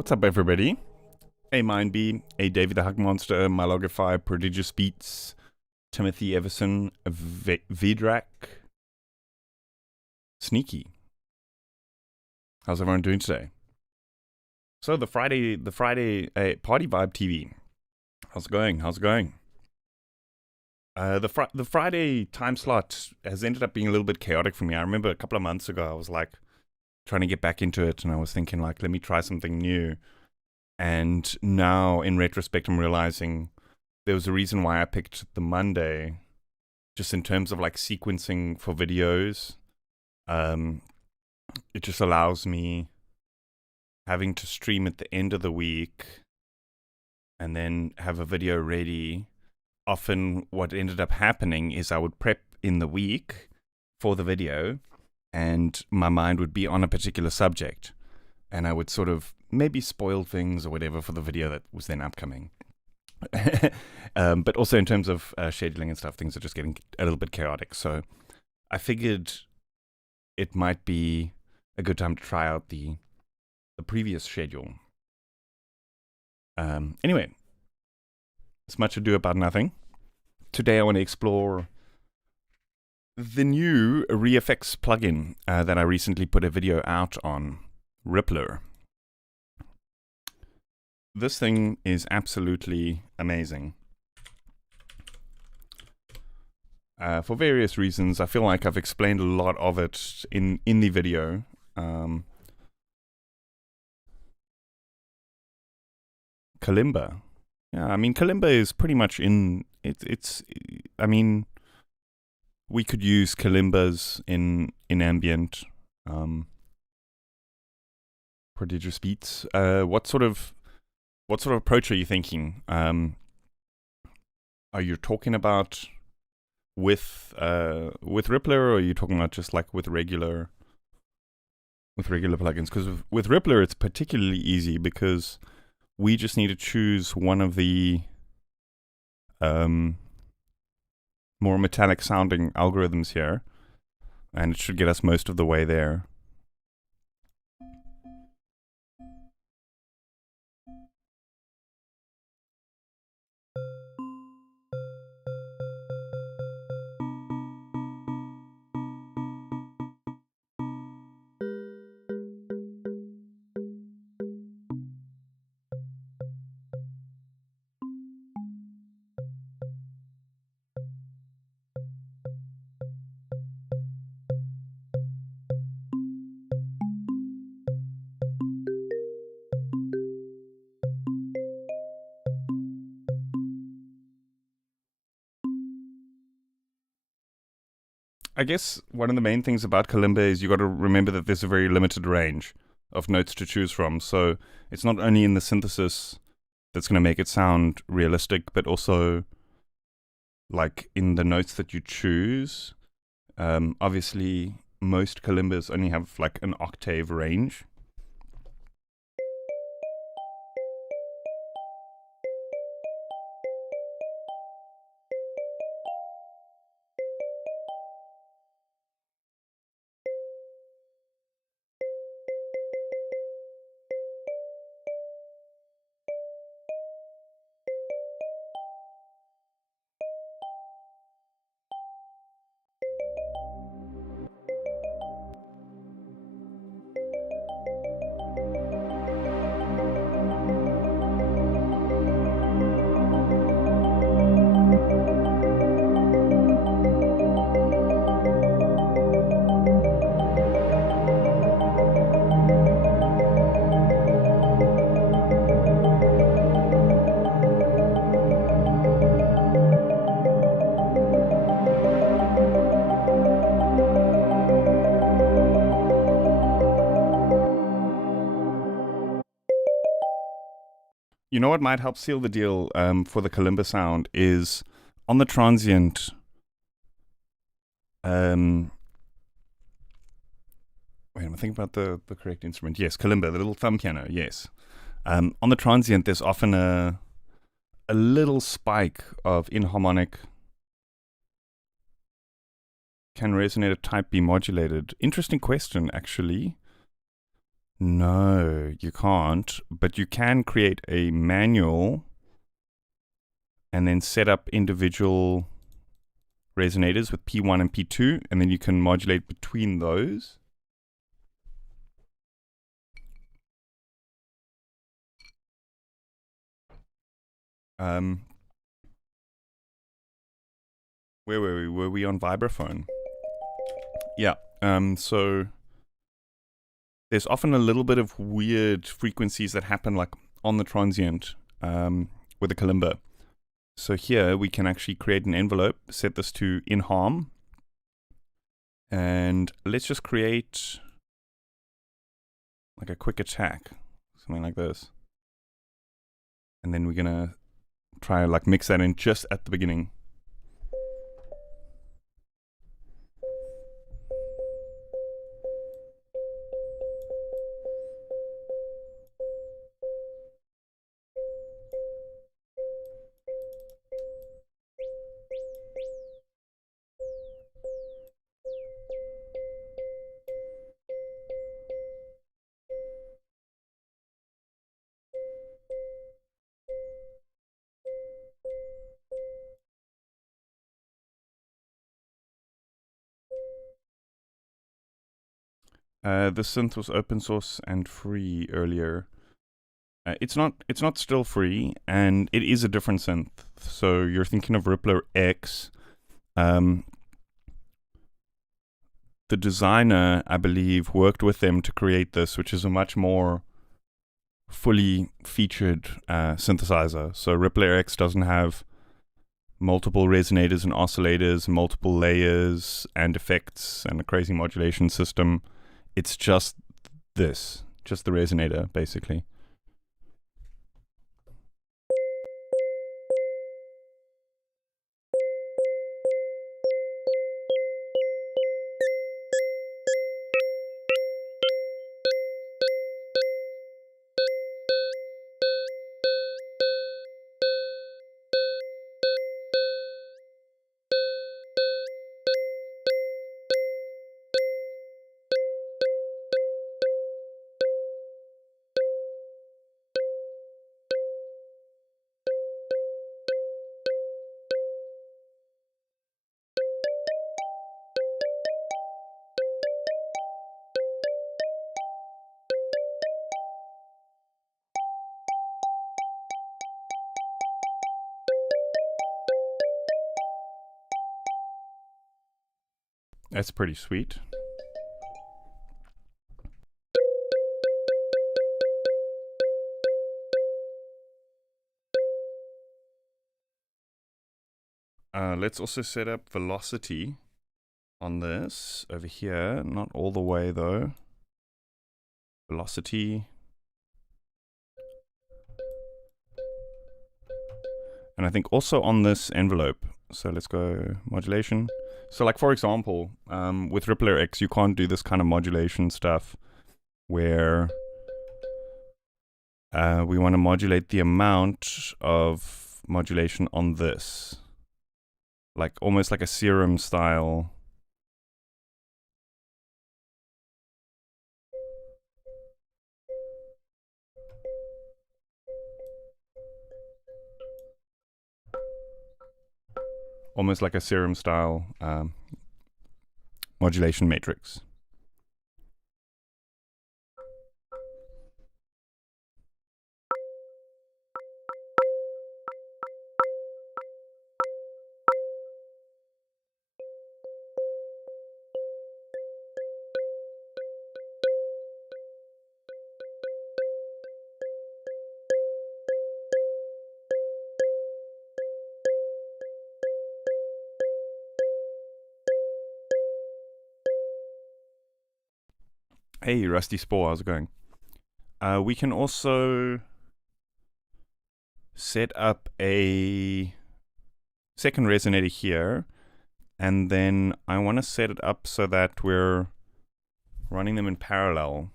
What's up, everybody? A Mindbee, a Davey the Hug Monster, Mylogify, Prodigious Beats, Timothy Everson, Vidrak, Sneaky. How's everyone doing today? So the Friday Party Vibe TV. How's it going? The Friday time slot has ended up being a little bit chaotic for me. I remember a couple of months ago I was like trying to get back into it, and I was thinking like, let me try something new. And now, in retrospect, I'm realizing there was a reason why I picked the Monday, just in terms of like sequencing for videos. It just allows me having to stream at the end of the week and then have a video ready. Often what ended up happening is I would prep in the week for the video, and my mind would be on a particular subject, and I would sort of maybe spoil things or whatever for the video that was then upcoming. But also in terms of scheduling and stuff, things are just getting a little bit chaotic. So I figured it might be a good time to try out the previous schedule. Anyway, it's much ado about nothing. Today I want to explore the new REFX plugin that I recently put a video out on, Rippler. This thing is absolutely amazing. For various reasons, I feel like I've explained a lot of it in the video. Kalimba. Yeah, I mean, Kalimba is pretty much in... I mean, we could use Kalimbas in Ambient. Prodigious Beats. What sort of approach are you thinking? Are you talking about with Rippler, or are you talking about just like with regular plugins? Because with Rippler, it's particularly easy because we just need to choose one of the more metallic sounding algorithms here, and it should get us most of the way there. I guess one of the main things about Kalimba is you got to remember that there's a very limited range of notes to choose from. So it's not only in the synthesis that's going to make it sound realistic, but also like in the notes that you choose. Obviously, most Kalimbas only have like an octave range. You know what might help seal the deal for the Kalimba sound is on the transient. Wait, I'm thinking about the correct instrument. Yes, Kalimba, the little thumb piano. Yes. On the transient, there's often a little spike of inharmonic. Can resonator type be modulated? Interesting question, actually. No, you can't, but you can create a manual and then set up individual resonators with P1 and P2, and then you can modulate between those. Where were we? Were we on vibraphone? Yeah. So there's often a little bit of weird frequencies that happen like on the transient with a kalimba. So here we can actually create an envelope, set this to in harm, and let's just create like a quick attack, something like this. And then we're gonna try like mix that in just at the beginning. The synth was open source and free earlier. It's not still free, and it is a different synth. So you're thinking of REFX. The designer, I believe, worked with them to create this, which is a much more fully featured synthesizer. So REFX doesn't have multiple resonators and oscillators, multiple layers and effects, and a crazy modulation system. It's just this, just the resonator, basically. That's pretty sweet. Let's also set up velocity on this over here. Not all the way though. Velocity. And I think also on this envelope. So let's go modulation. So like for example, with REFX, you can't do this kind of modulation stuff where we want to modulate the amount of modulation on this. Like almost like a serum style. Almost like a serum style modulation matrix. Hey, Rusty Spore, how's it going? We can also set up a second resonator here, and then I want to set it up so that we're running them in parallel.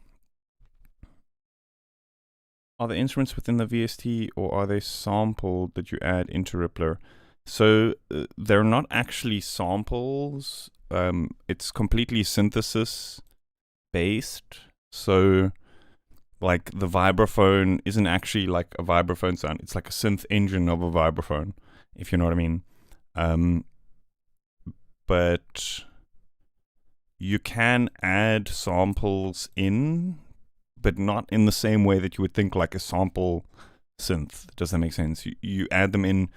Are the instruments within the VST, or are they sampled that you add into Rippler? So they're not actually samples. It's completely synthesis based. So like the vibraphone isn't actually like a vibraphone sound. It's like a synth engine of a vibraphone, if you know what I mean. But you can add samples in, but not in the same way that you would think like a sample synth. Does that make sense? You add them in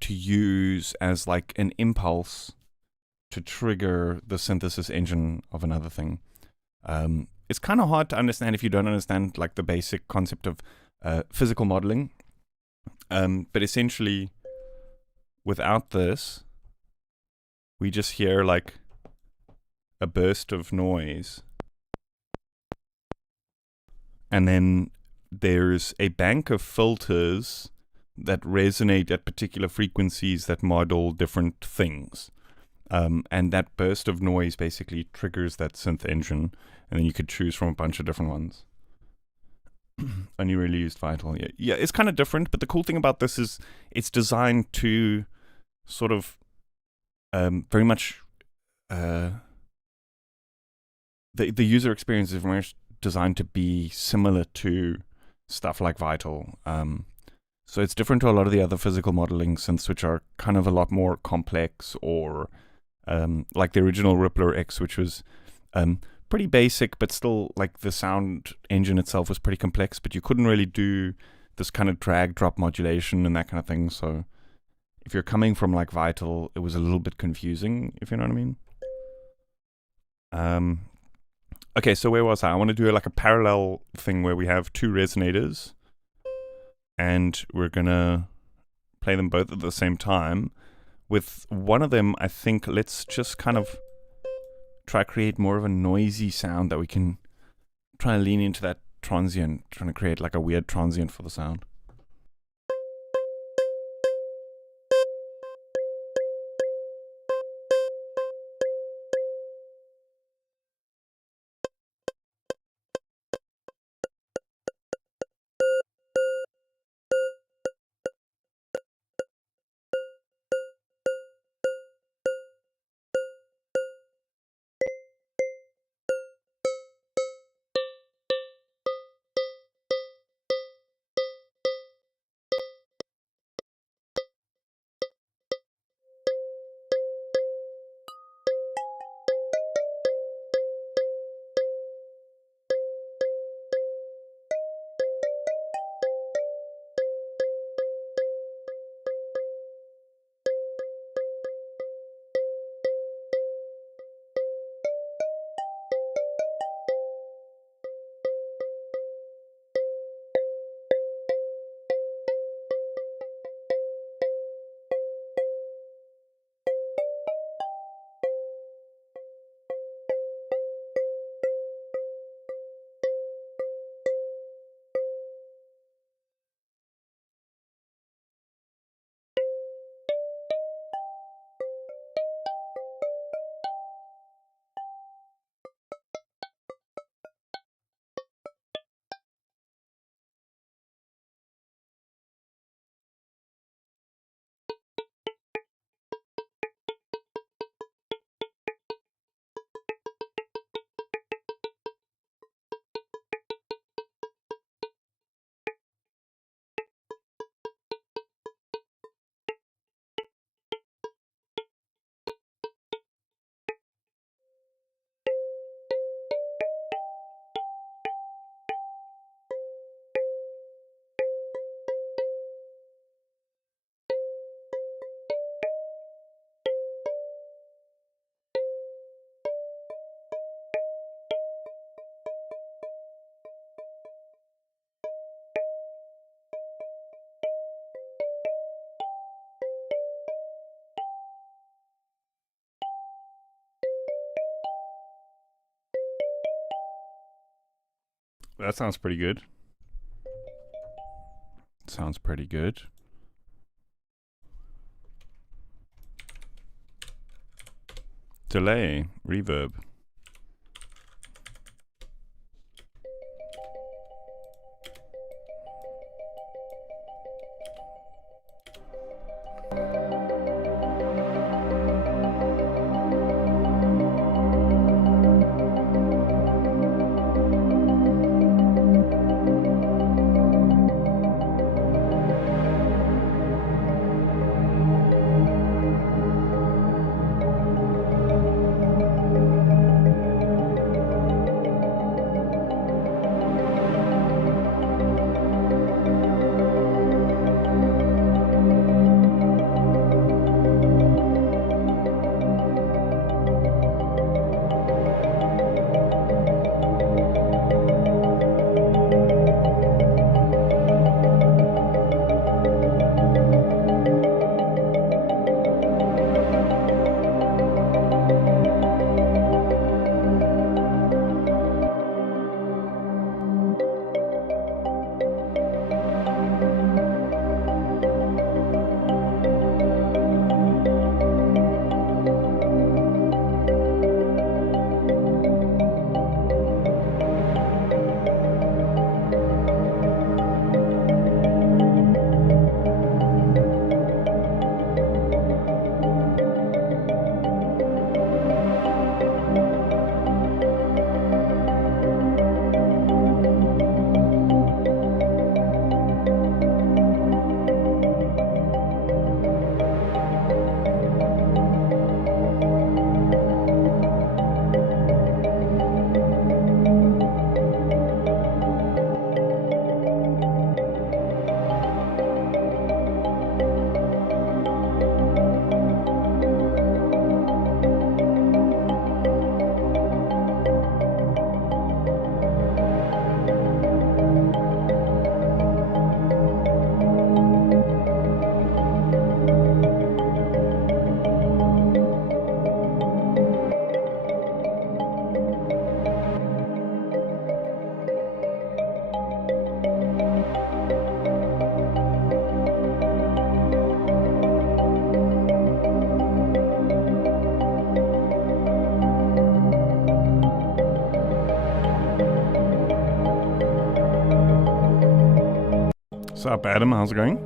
to use as like an impulse to trigger the synthesis engine of another thing. It's kind of hard to understand if you don't understand like the basic concept of physical modeling. But essentially, without this, we just hear like a burst of noise. And then there's a bank of filters that resonate at particular frequencies that model different things. And that burst of noise basically triggers that synth engine, and then you could choose from a bunch of different ones. And you really used Vital. Yeah, it's kind of different, but the cool thing about this is it's designed to sort of very much the user experience is very much designed to be similar to stuff like Vital. So it's different to a lot of the other physical modeling synths, which are kind of a lot more complex, or like the original Rippler X, which was pretty basic, but still like the sound engine itself was pretty complex, but you couldn't really do this kind of drag drop modulation and that kind of thing. So if you're coming from like Vital, it was a little bit confusing, if you know what I mean. Okay, so where was I? I want to do like a parallel thing where we have two resonators and we're gonna play them both at the same time. With one of them, I think let's just kind of try create more of a noisy sound that we can try and lean into that transient, trying to create like a weird transient for the sound. That sounds pretty good. Sounds pretty good. Delay, reverb. What's up, Adam? How's it going?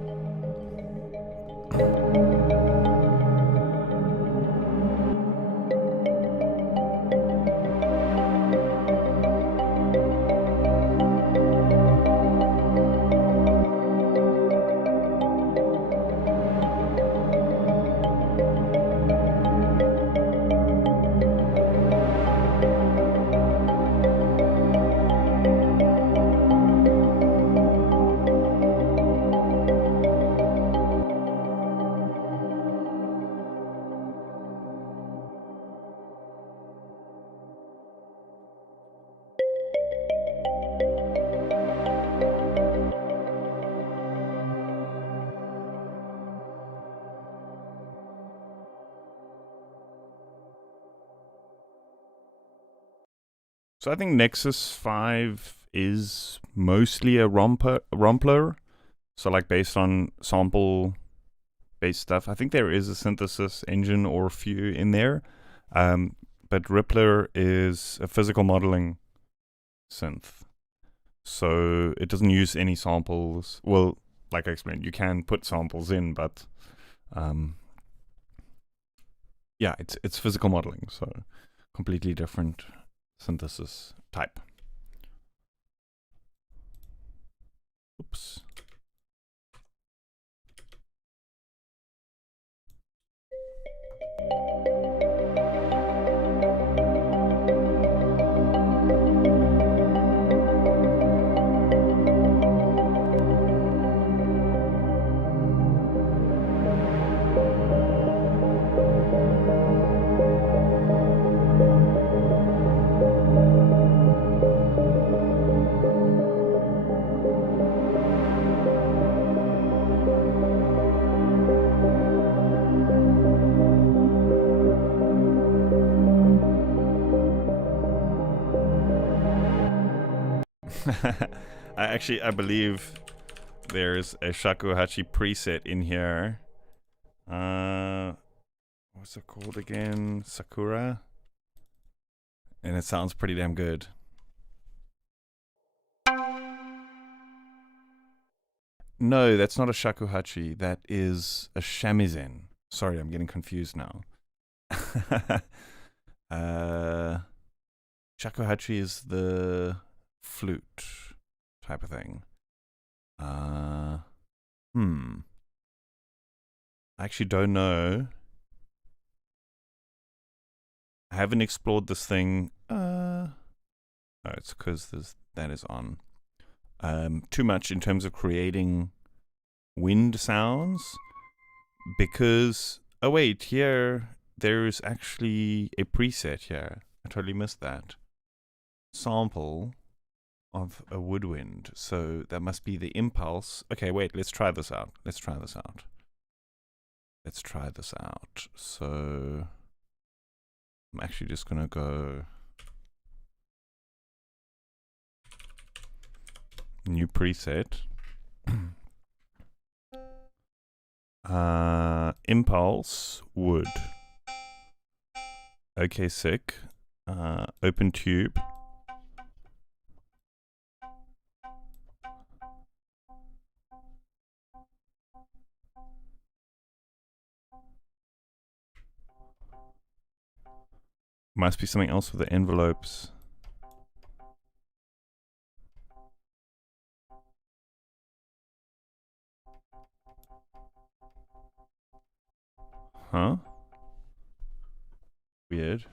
So I think Nexus 5 is mostly a rompler. So like based on sample based stuff. I think there is a synthesis engine or a few in there. But Rippler is a physical modeling synth. So it doesn't use any samples. Well, like I explained, you can put samples in, but yeah, it's physical modeling, so completely different synthesis type. Oops. I believe there's a shakuhachi preset in here. What's it called again? Sakura? And it sounds pretty damn good. No, that's not a shakuhachi. That is a shamisen. Sorry, I'm getting confused now. Shakuhachi is the flute type of thing. I actually don't know. I haven't explored this thing. Oh, it's because that is on. Too much in terms of creating wind sounds. Because, oh wait, here there's actually a preset here. I totally missed that. Sample of a woodwind. So that must be the impulse. Okay, wait, let's try this out. So I'm actually just gonna go new preset. Impulse wood. Okay, sick. Open tube. Must be something else with the envelopes. Huh? Weird.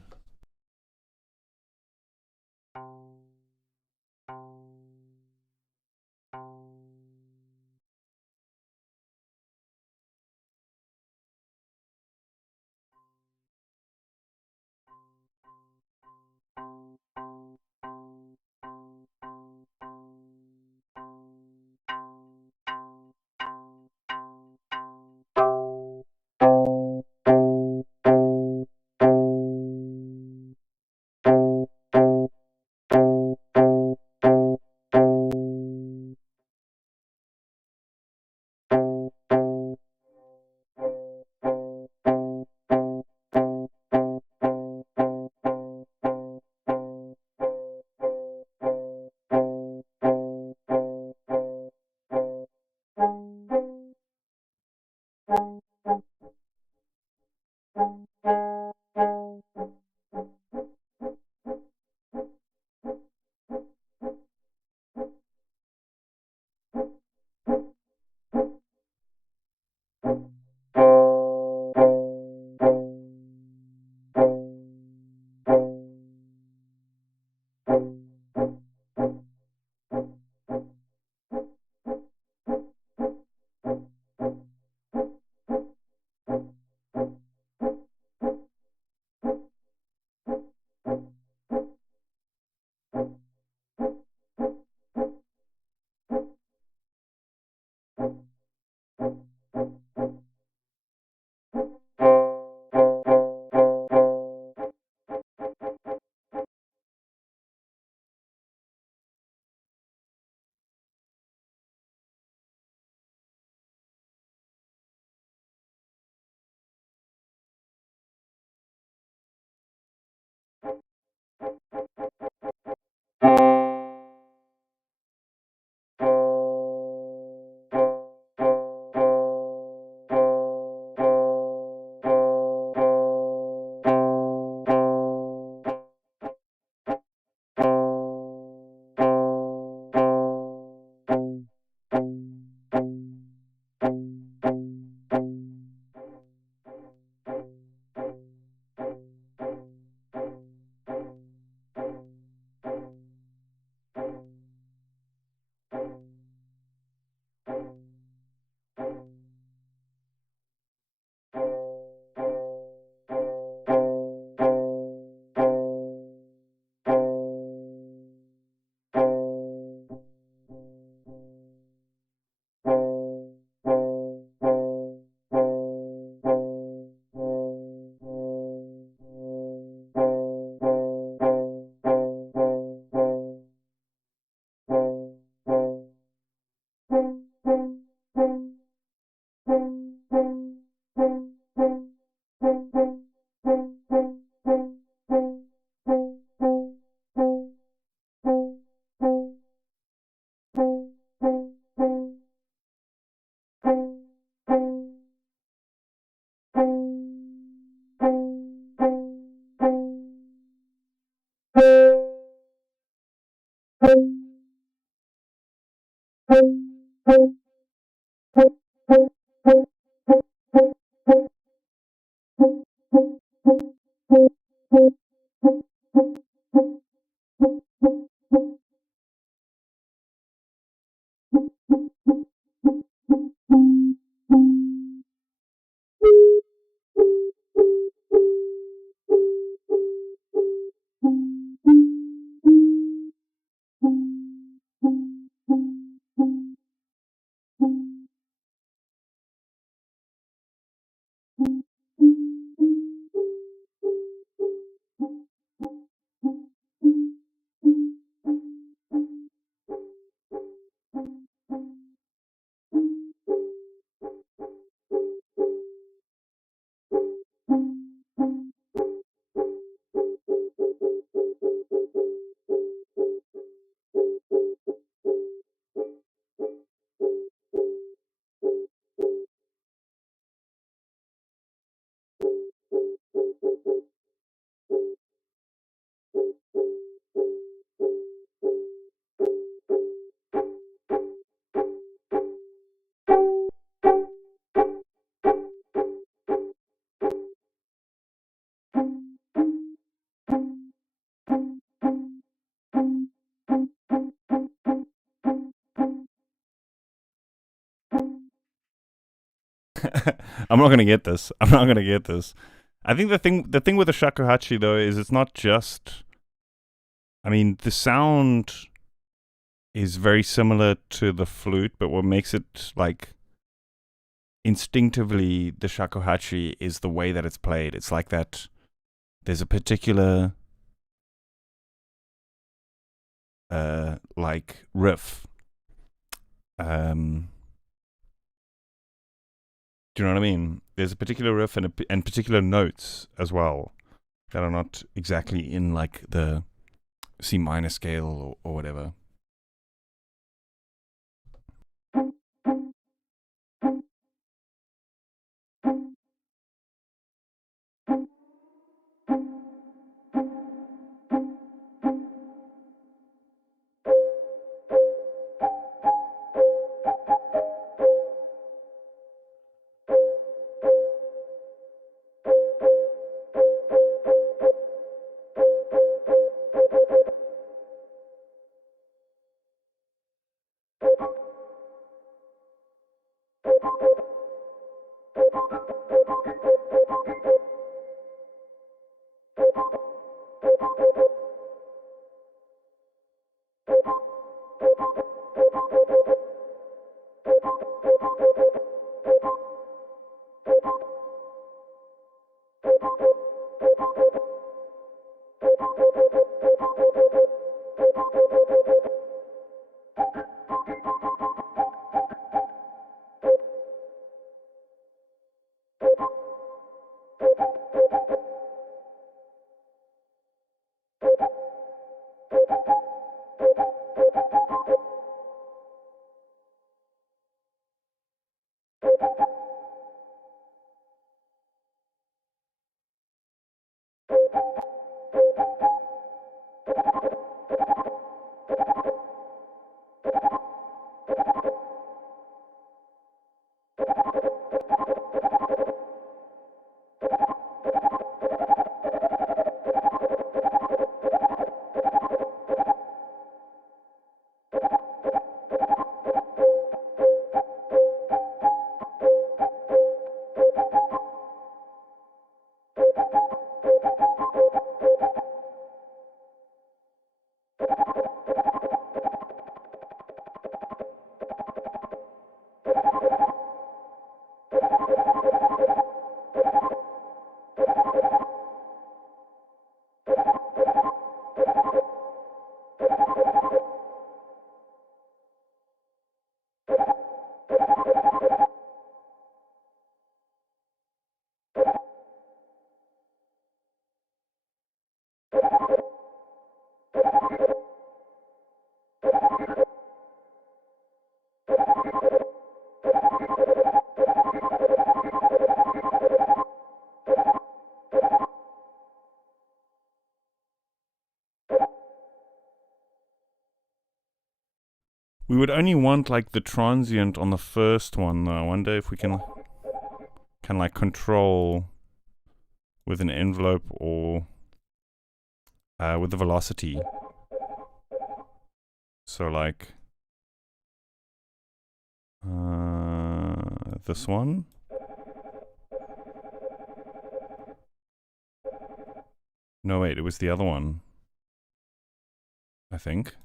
I'm not gonna get this. I'm not gonna get this. I think the thing with the shakuhachi though is it's not just. I mean, the sound is very similar to the flute, but what makes it like instinctively the shakuhachi is the way that it's played. It's like that. There's a particular like riff. Do you know what I mean? There's a particular riff and particular notes as well that are not exactly in like the C minor scale or whatever. We would only want like the transient on the first one though. I wonder if we can like control with an envelope or with the velocity. So like this one. No wait, it was the other one. I think.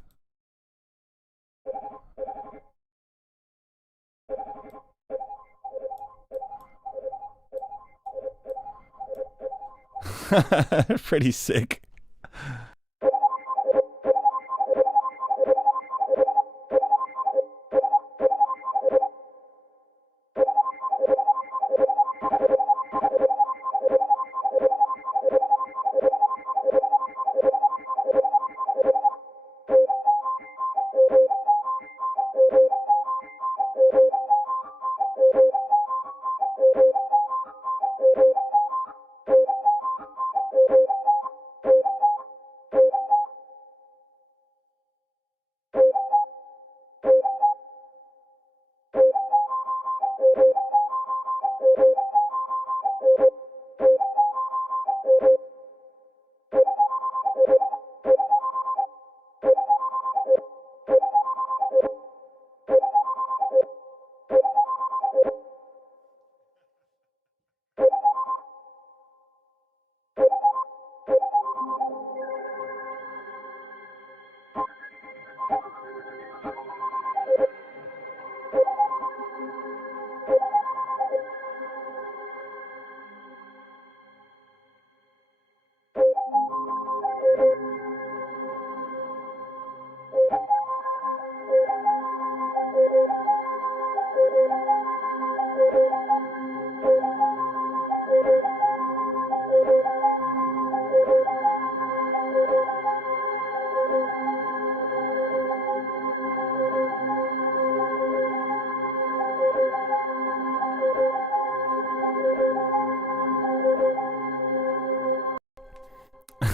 Pretty sick.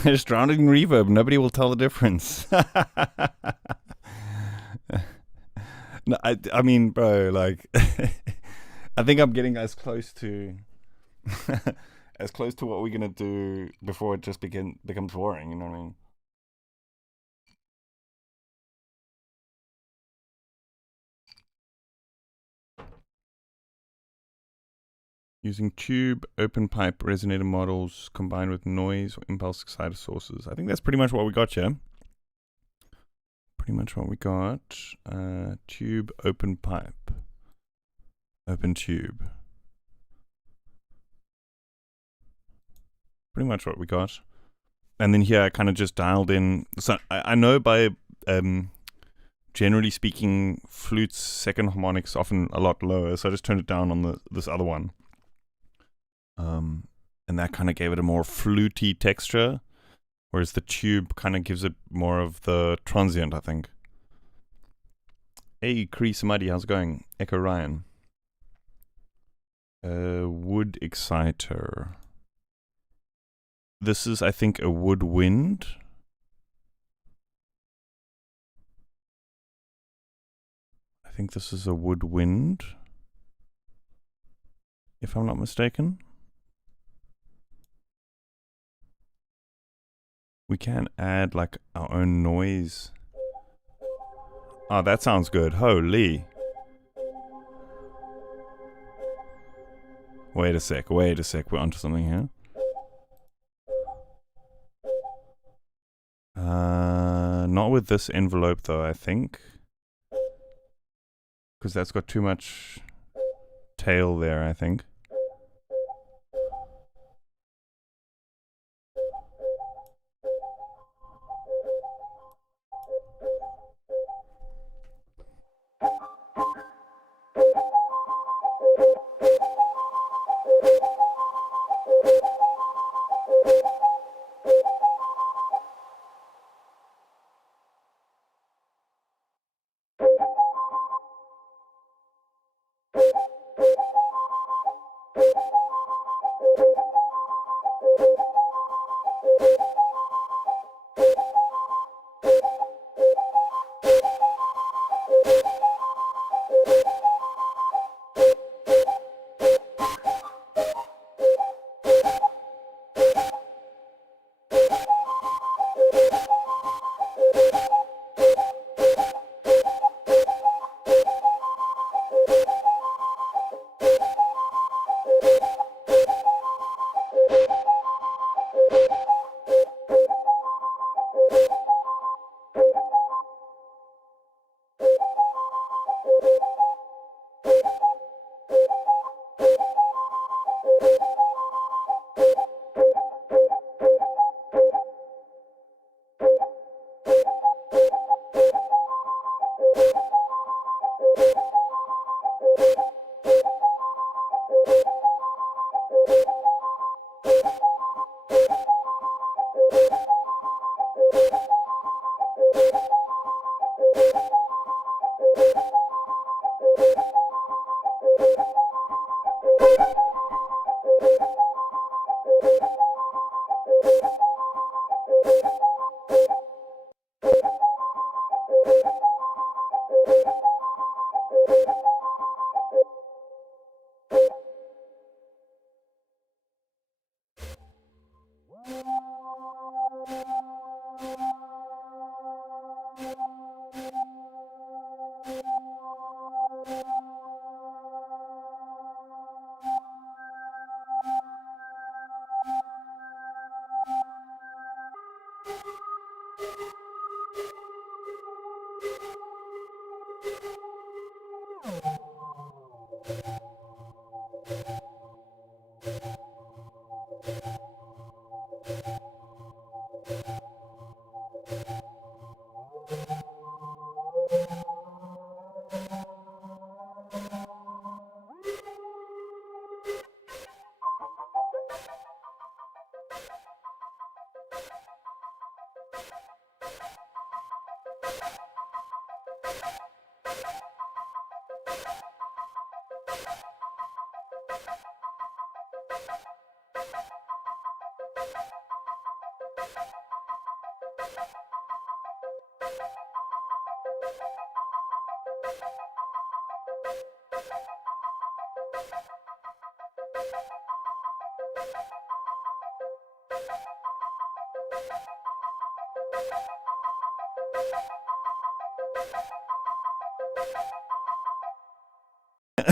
Just drowning in reverb. Nobody will tell the difference. No, I mean, bro, like, I think I'm getting as close to, as close to what we're gonna do before it just becomes boring. You know what I mean? Using tube, open pipe resonator models combined with noise or impulse excited sources. I think that's pretty much what we got here. Pretty much what we got. Tube, open pipe, open tube. Pretty much what we got. And then here I kind of just dialed in. So I know by generally speaking, flute's second harmonic's often a lot lower, so I just turned it down on this other one. And that kind of gave it a more fluty texture, whereas the tube kind of gives it more of the transient, I think. Hey, Crease Muddy, how's it going? Echo Ryan. Wood exciter. This is, I think, a woodwind. I think this is a woodwind, if I'm not mistaken. We can add like our own noise. Oh, that sounds good. Holy. Wait a sec. We're onto something here. Not with this envelope though, I think. Because that's got too much tail there, I think.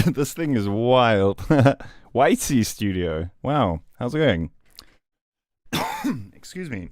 This thing is wild. Whitey Studio. Wow. How's it going? Excuse me.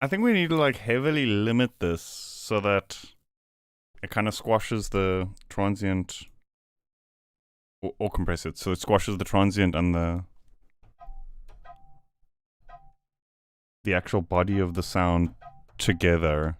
I think we need to like heavily limit this so that it kind of squashes the transient, or compress it so it squashes the transient and the actual body of the sound together.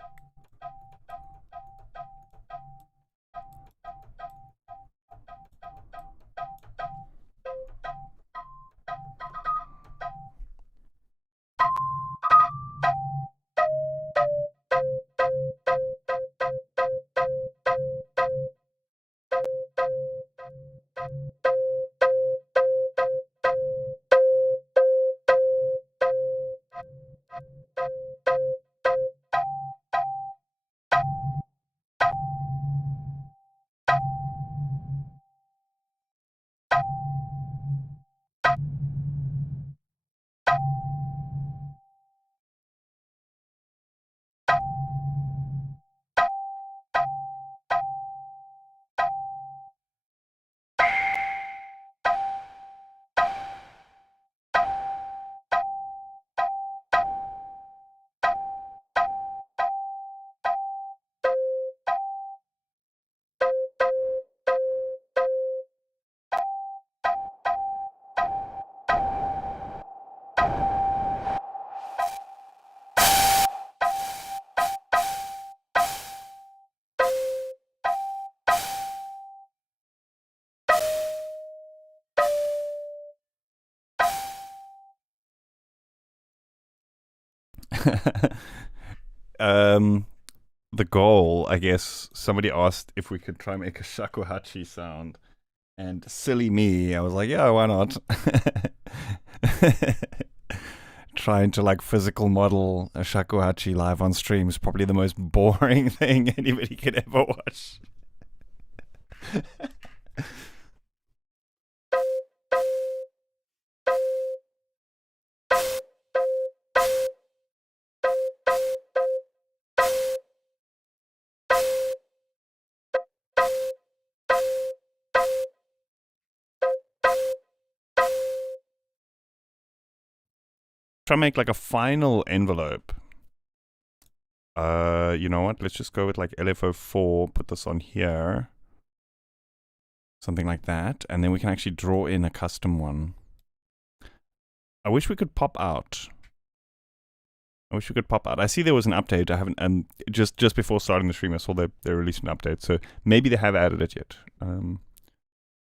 The goal, I guess, somebody asked if we could try and make a shakuhachi sound, and silly me, I was like, yeah, why not? Trying to like physical model a shakuhachi live on stream is probably the most boring thing anybody could ever watch. Try and make like a final envelope. You know what? Let's just go with like LFO4, put this on here. Something like that. And then we can actually draw in a custom one. I wish we could pop out. I see there was an update. I haven't, and just before starting the stream, I saw they released an update. So maybe they have added it yet.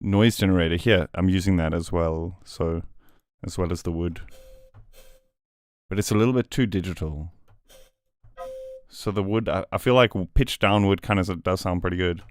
noise generator. Here, I'm using that as well. So, as well as the wood. But it's a little bit too digital. So the wood, I feel like pitched down wood kind of does sound pretty good.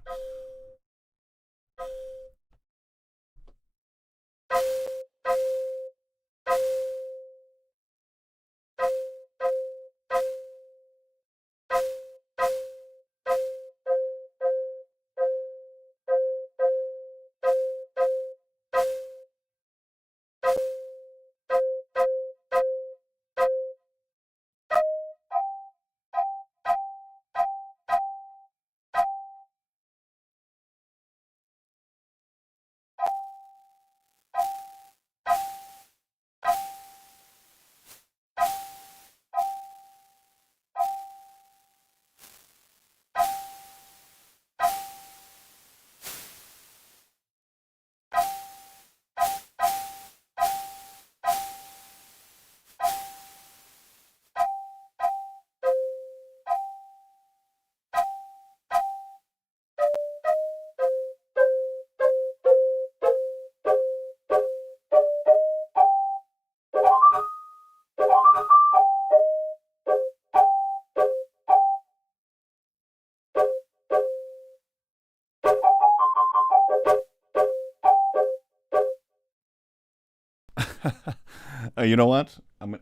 You know what? I'm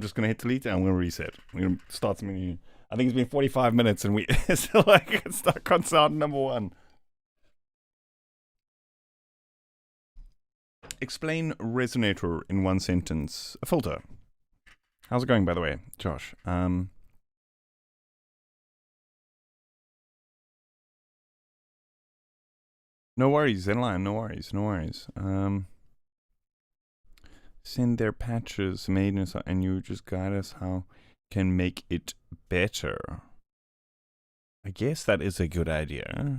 just gonna hit delete and I'm gonna reset. I'm gonna start something new. I think it's been 45 minutes and we still like stuck on sound number 1. Explain resonator in 1 sentence. A filter. How's it going, by the way, Josh? No worries, Zenline, no worries. Send their patches, maintenance, and you just guide us how can make it better. I guess that is a good idea.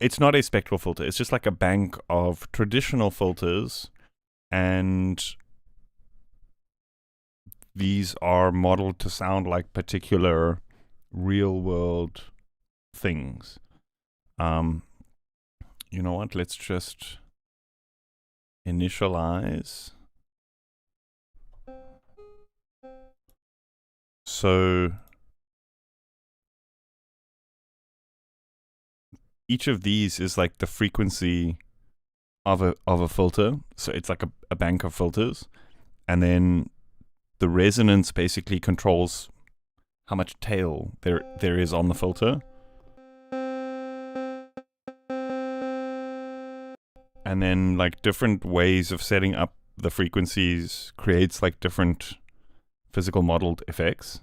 It's not a spectral filter. It's just like a bank of traditional filters, and these are modeled to sound like particular real-world things. You know what? Let's just initialize. So each of these is like the frequency of a filter. So it's like a bank of filters, and then the resonance basically controls how much tail there is on the filter. And then like different ways of setting up the frequencies creates like different physical modeled effects.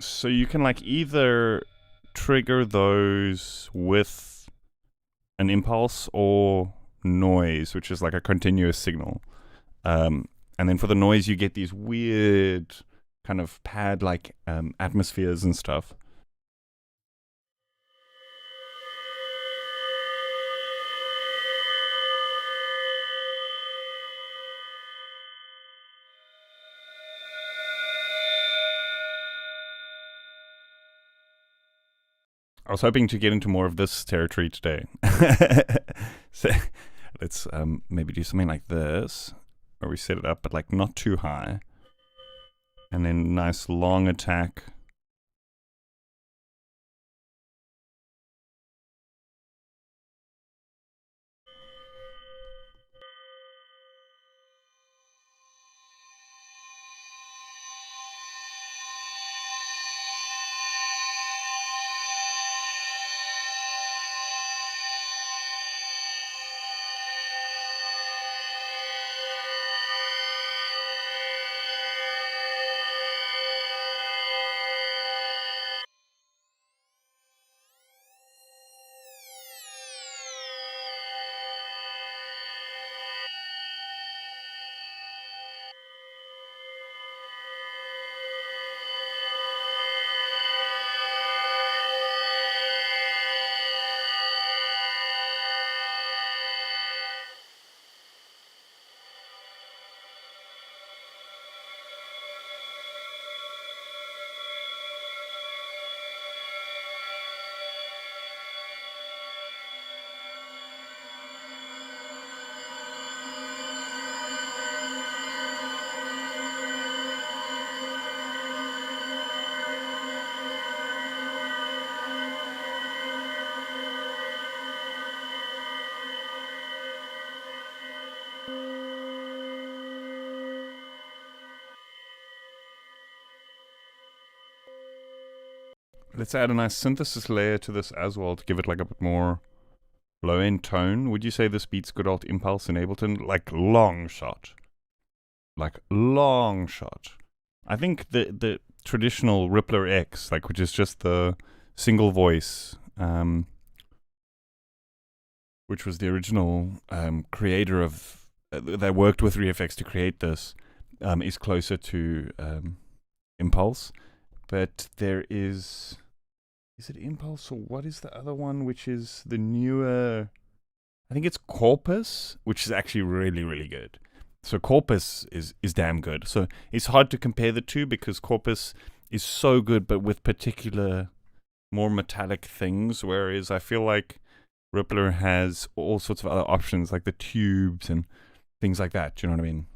So you can like either trigger those with an impulse or noise, which is like a continuous signal. And then for the noise, you get these weird kind of pad-like atmospheres and stuff. I was hoping to get into more of this territory today. So let's maybe do something like this, where we set it up, but like not too high. And then nice long attack. let's add a nice synthesis layer to this as well to give it like a bit more low-end tone. Would you say this beats good old Impulse in Ableton? Like long shot. Like long shot. I think the traditional Rippler X, like which is just the single voice, which was the original creator of that worked with REFX to create this, is closer to Impulse. But there is it Impulse or what is the other one, which is the newer? I think it's Corpus, which is actually really, really good. So Corpus is damn good. So it's hard to compare the two because Corpus is so good, but with particular more metallic things, whereas I feel like Rippler has all sorts of other options like the tubes and things like that. Do you know what I mean?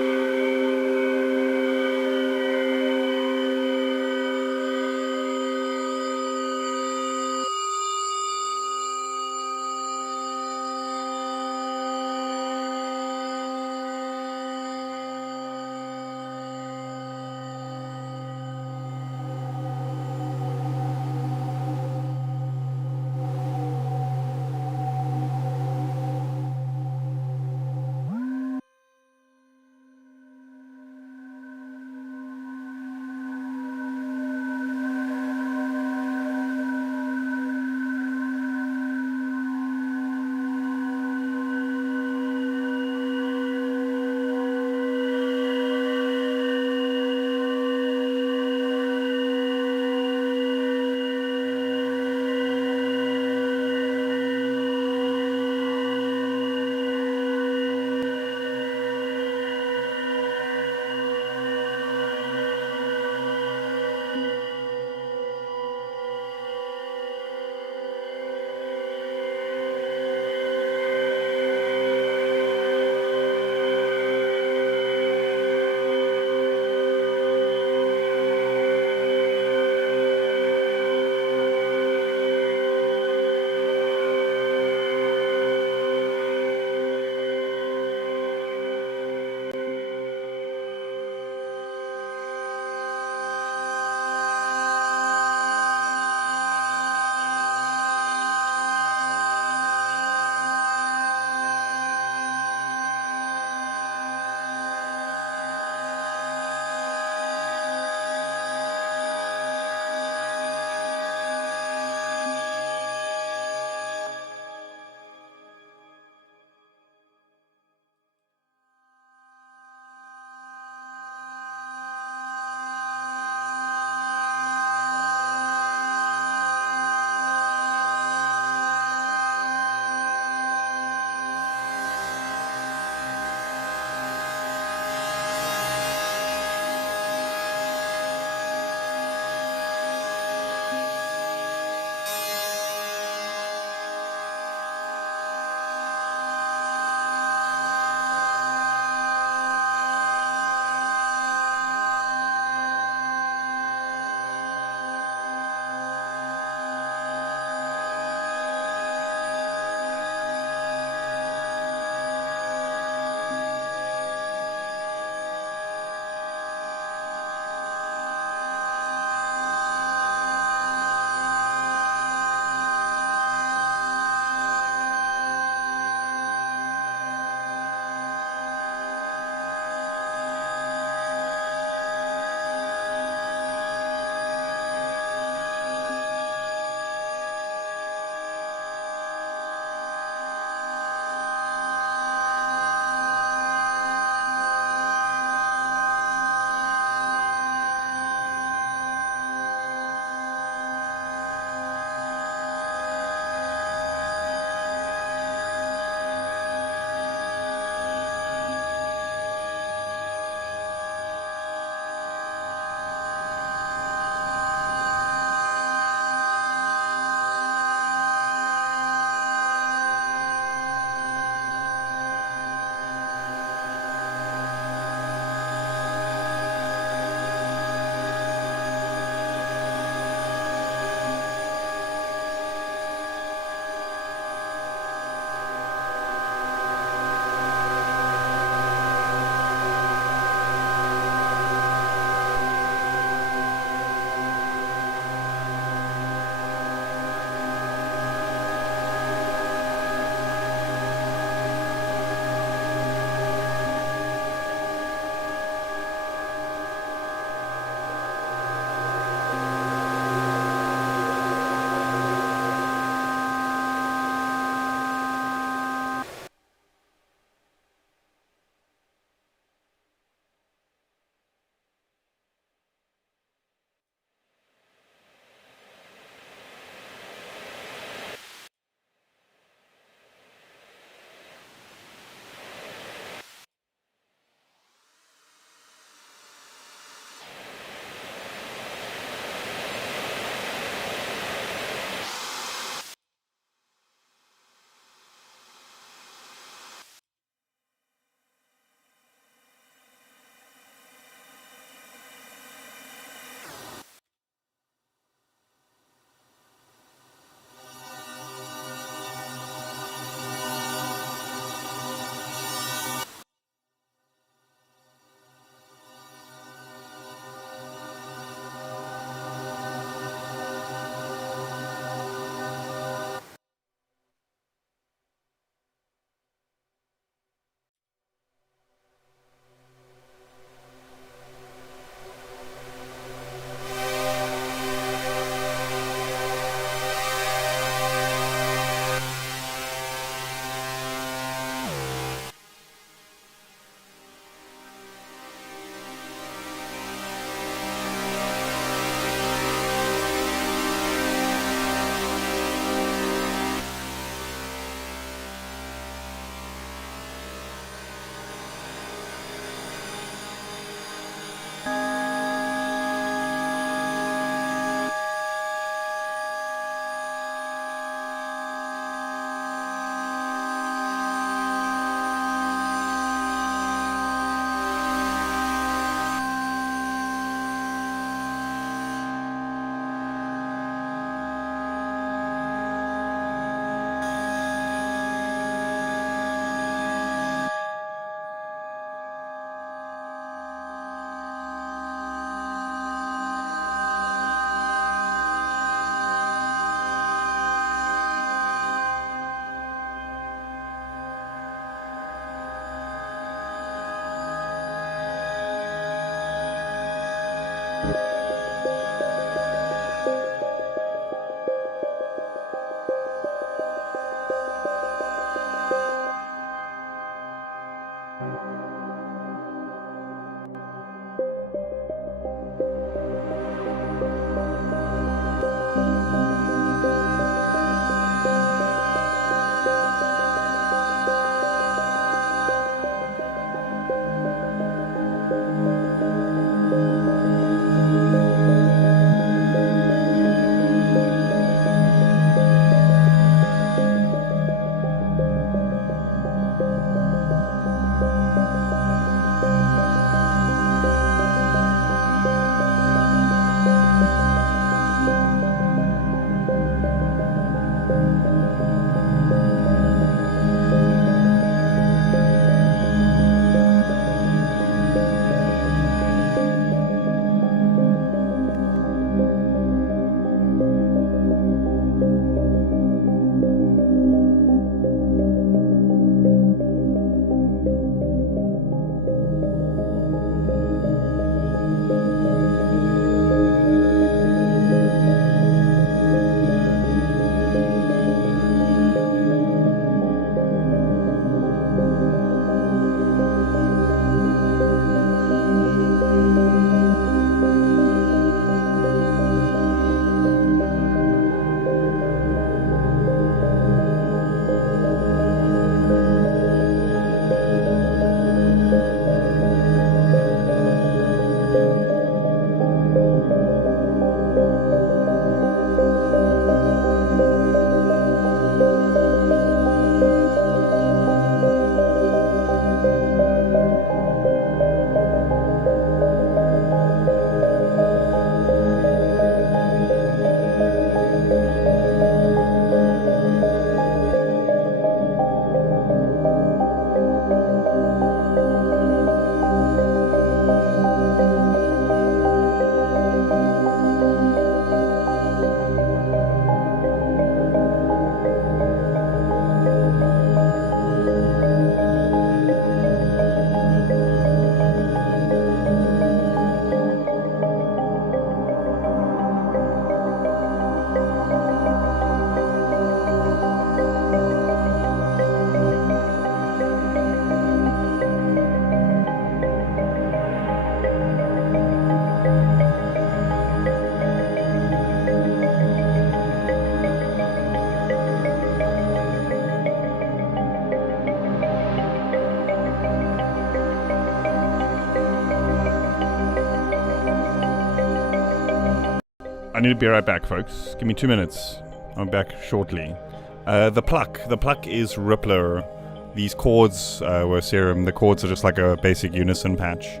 I need to be right back, folks. Give me 2 minutes. I'm back shortly. The pluck is Rippler. These chords were Serum. The chords are just like a basic unison patch.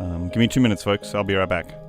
Give me 2 minutes, folks. I'll be right back.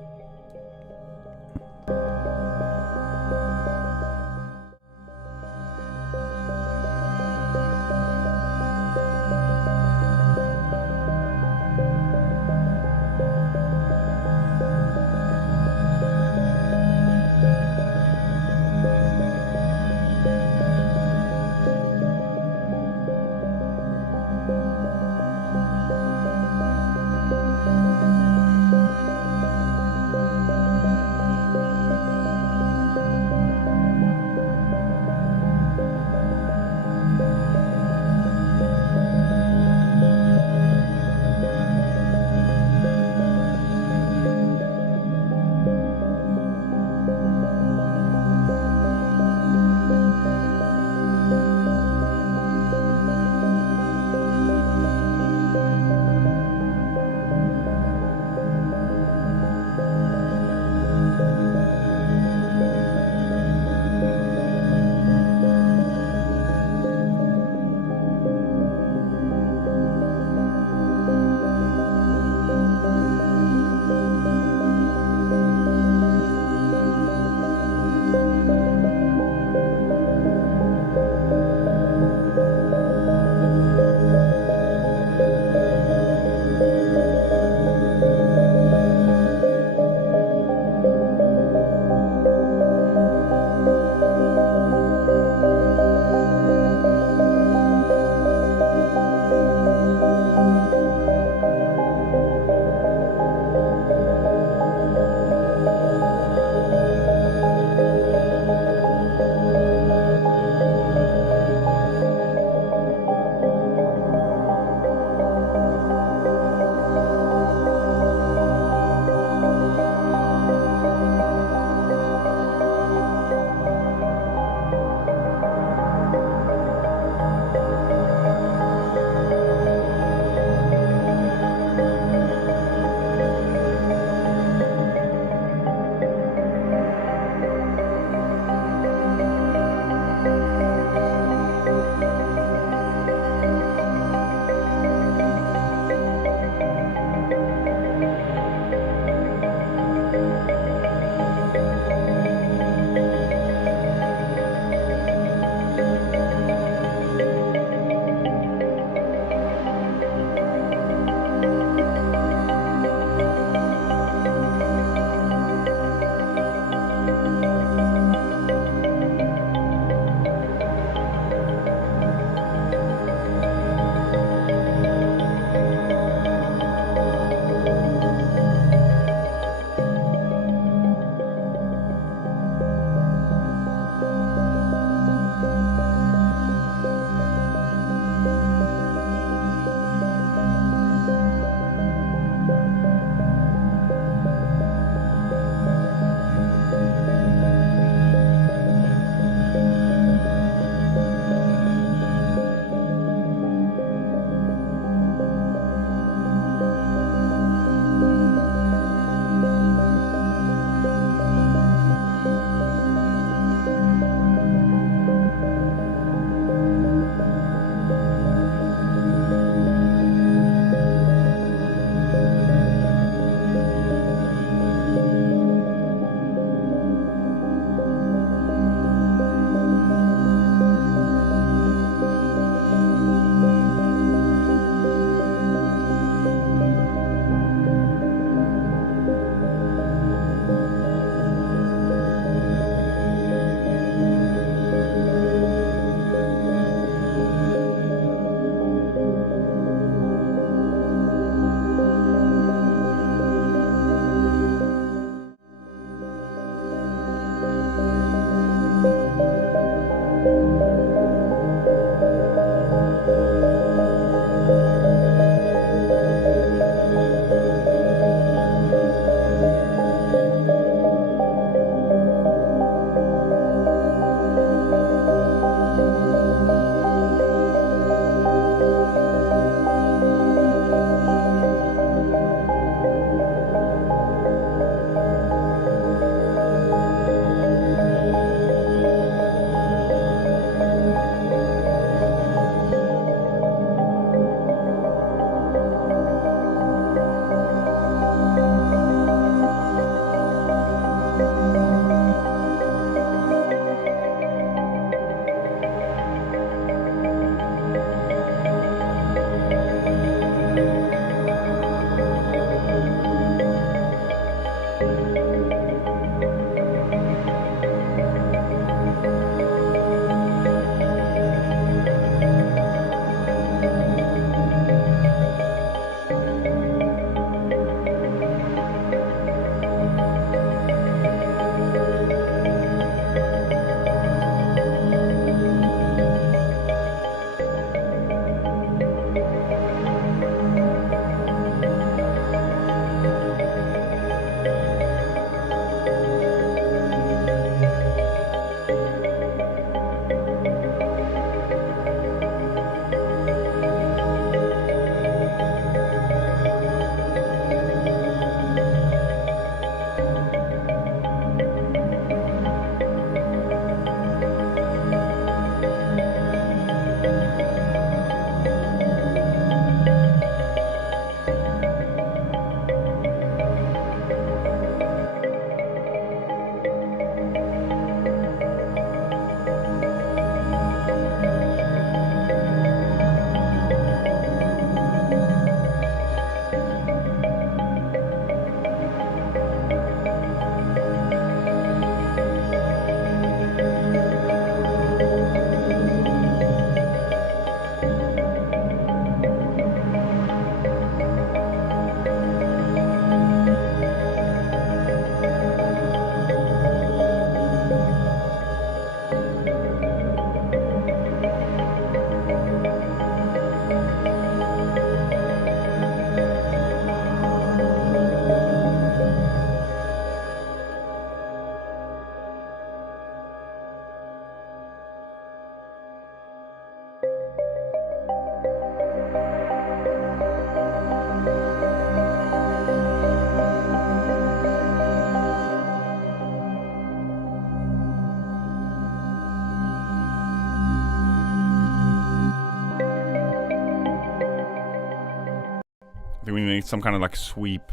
think we need some kind of like sweep.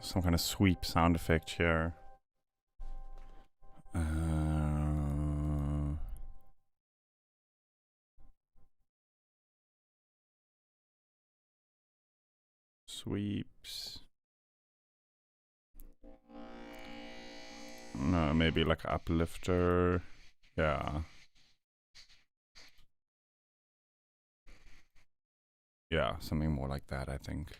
Some kind of sweep sound effect here. Sweeps. No, maybe like uplifter. Yeah. Yeah, something more like that, I think.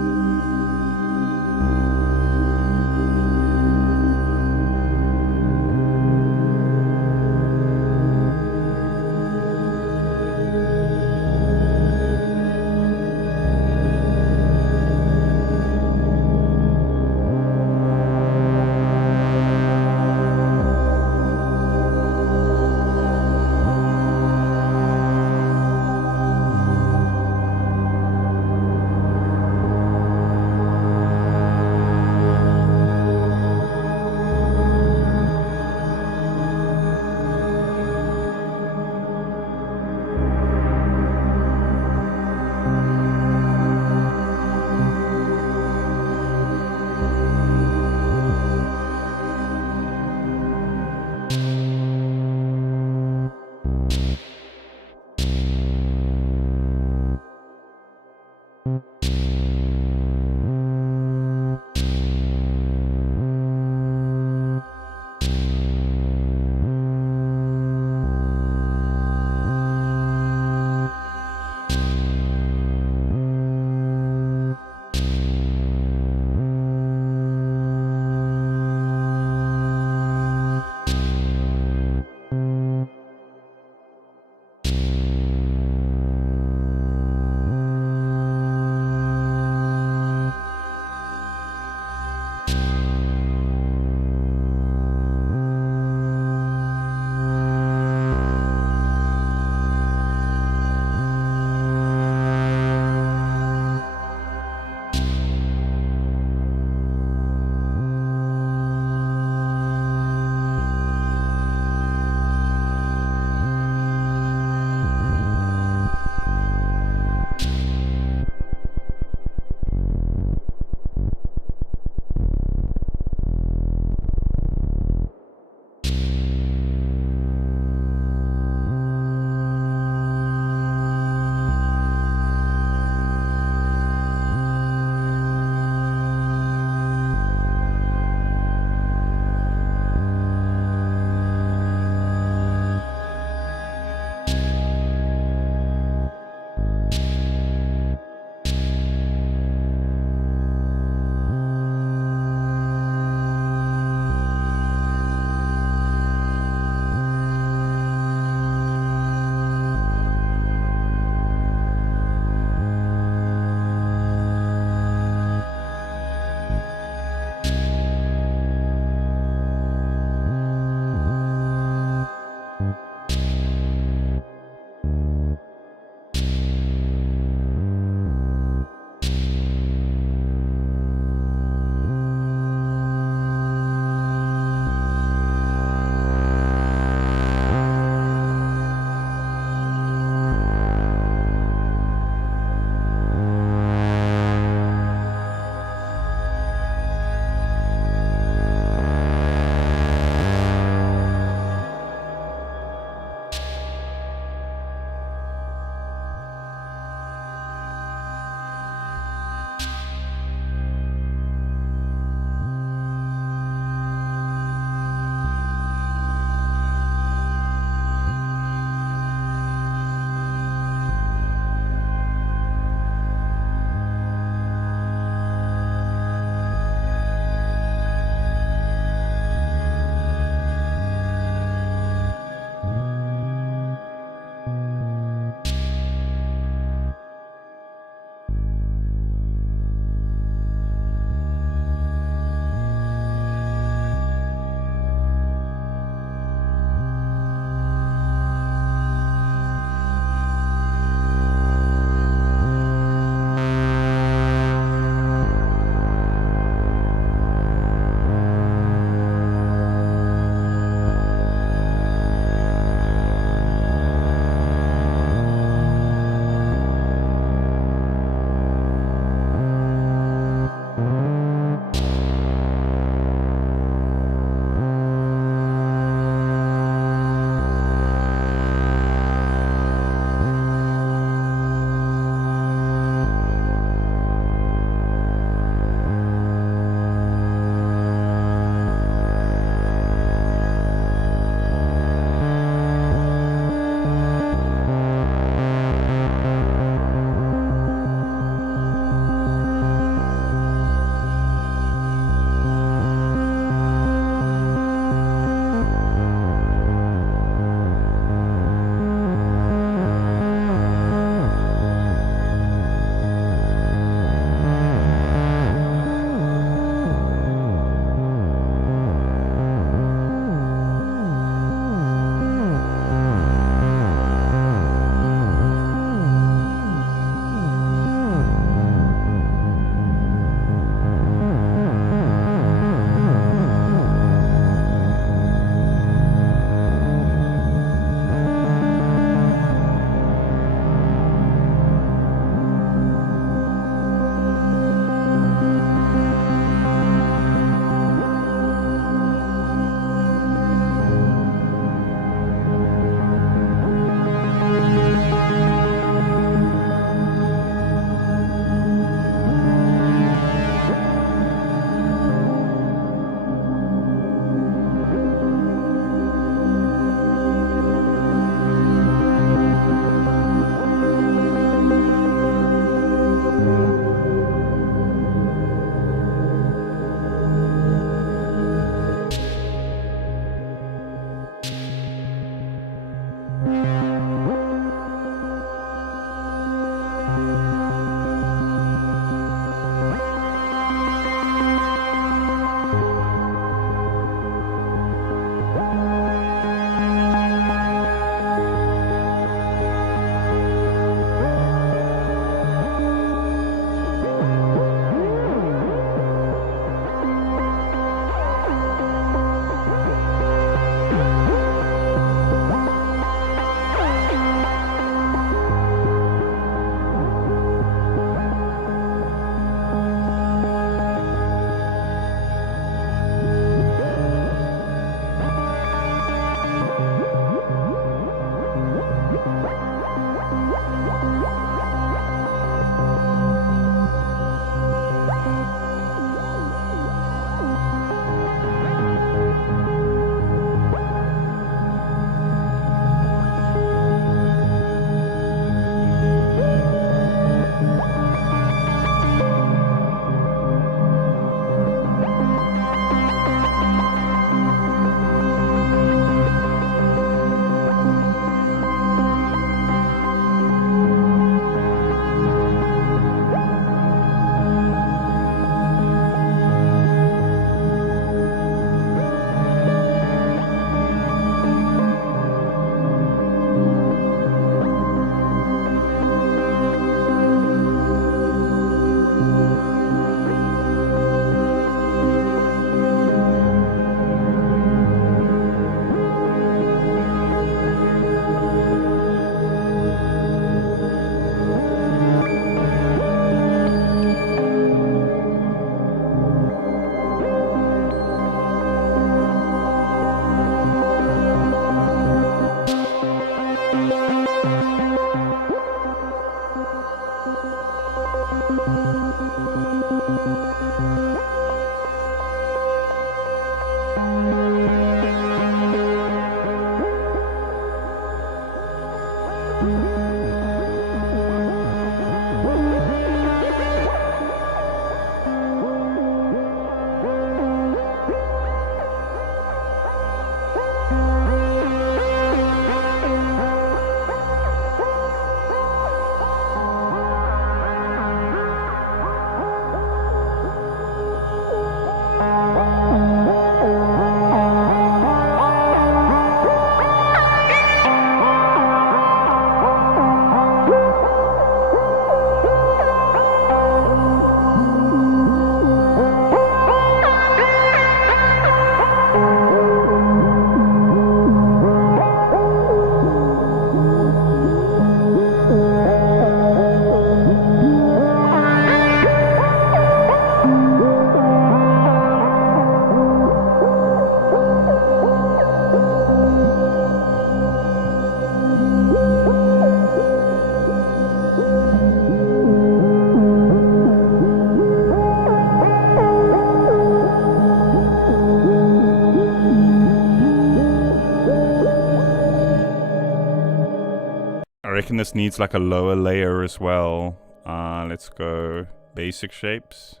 I reckon this needs like a lower layer as well. Let's go basic shapes.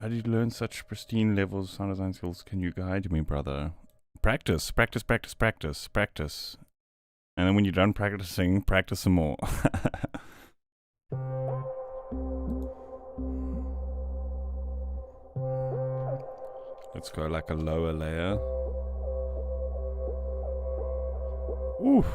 How did you learn such pristine levels of sound design skills? Can you guide me, brother? Practice, practice, practice, practice, practice. And then when you're done practicing, practice some more. Let's go like a lower layer. Oof.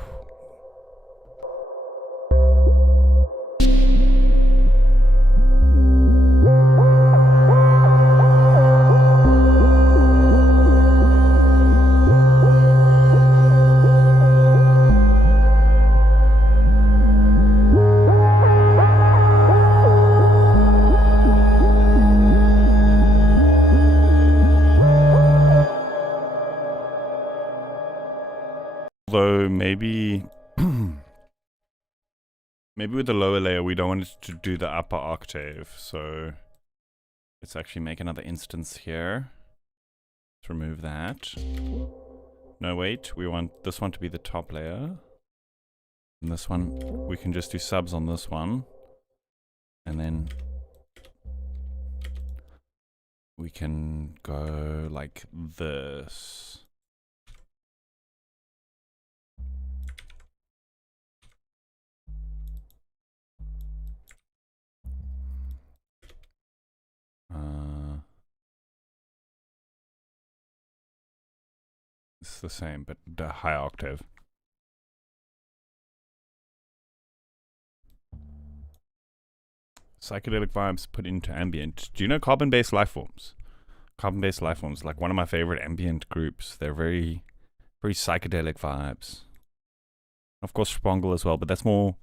Although maybe maybe with the lower layer we don't want it to do the upper octave, so let's actually make another instance here. Let's remove that. No, wait, we want this one to be the top layer. And this one, we can just do subs on this one. And then we can go like this. It's the same, but the high octave. Psychedelic vibes put into ambient. Do you know carbon-based life forms? Carbon-based life forms, like one of my favorite ambient groups. They're very, very psychedelic vibes. Of course, Spongle as well, but that's more,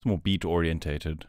it's more beat orientated.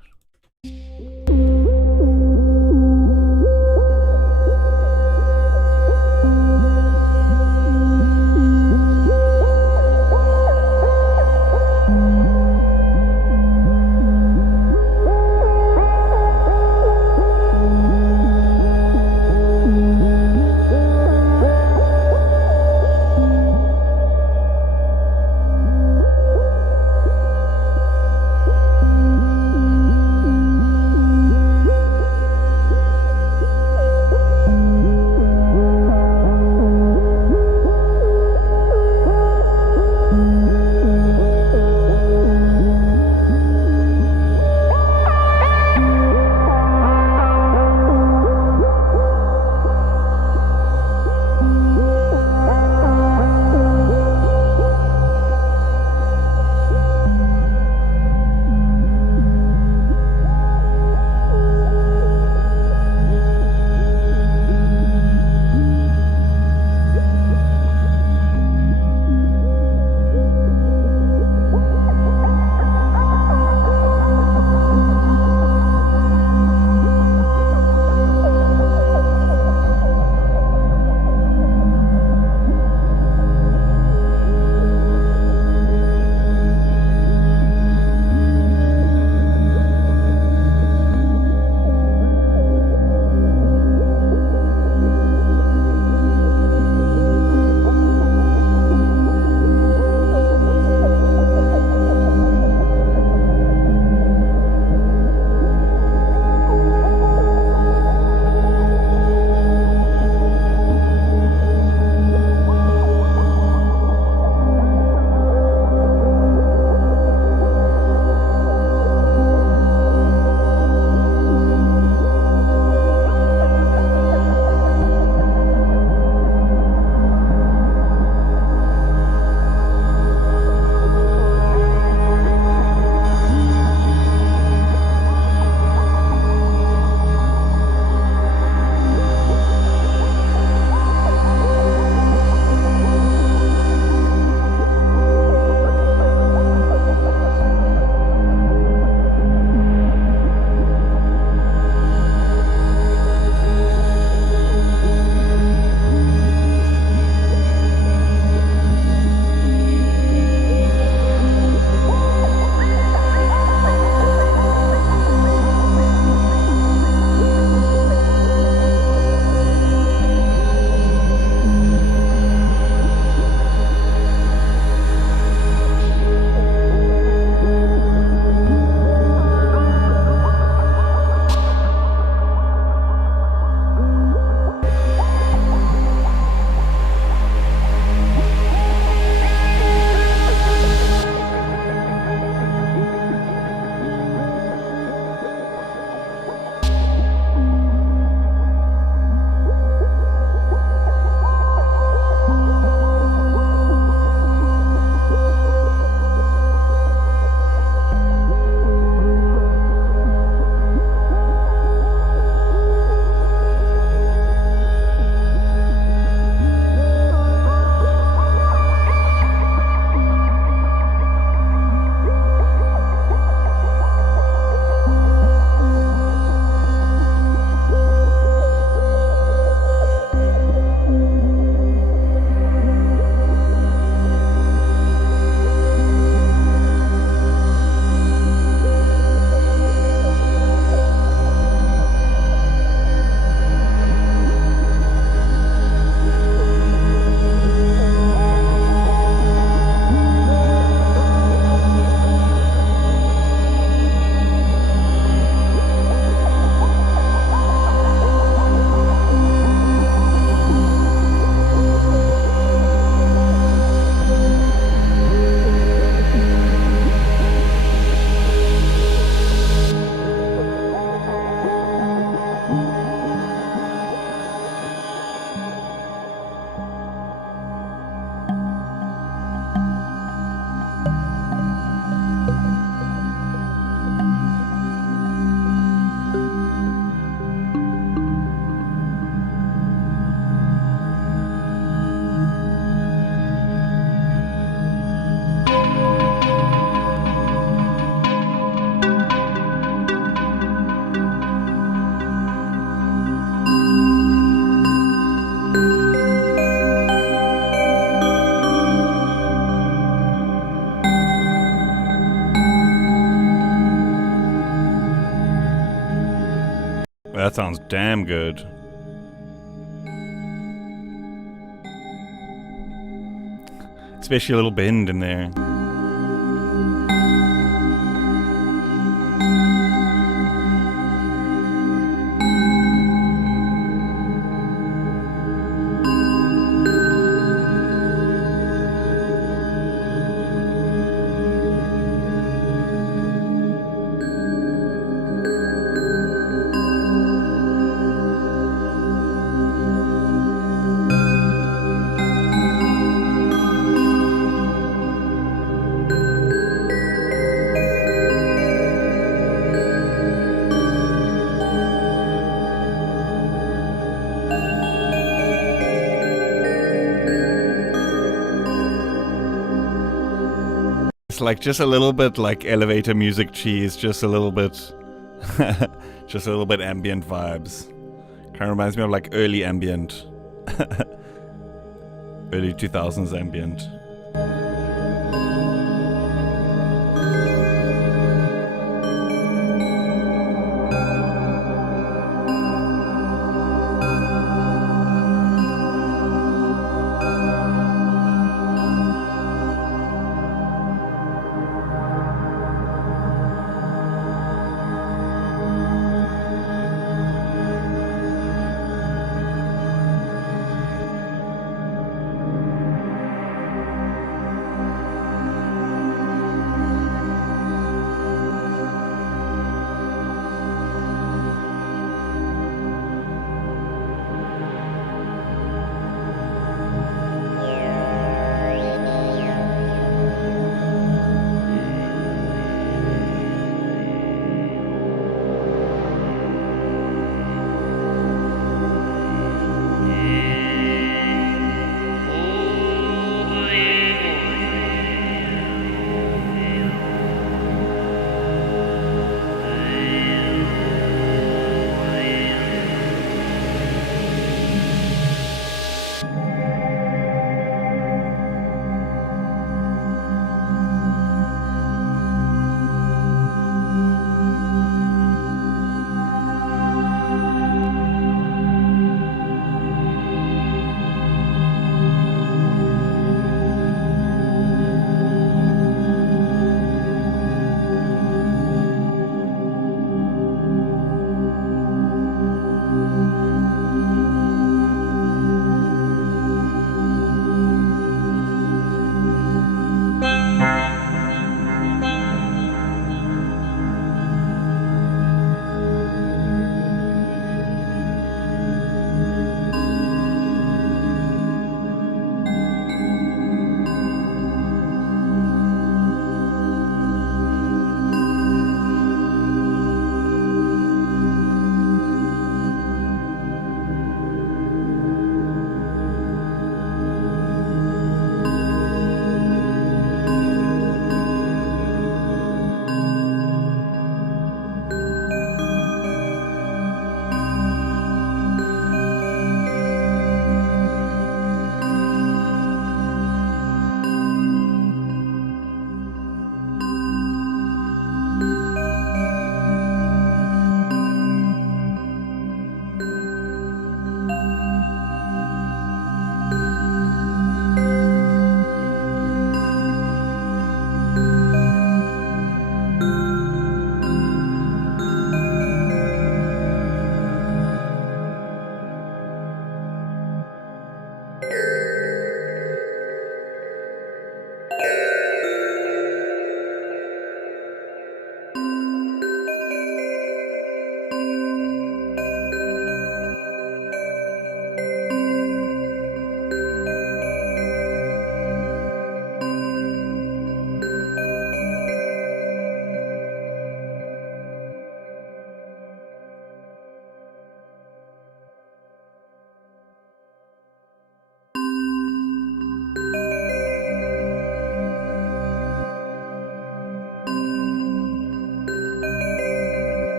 that sounds damn good. Especially a little bend in there. Like just a little bit like elevator music cheese, just a little bit just a little bit ambient vibes. Kind of reminds me of like early ambient. Early 2000s ambient.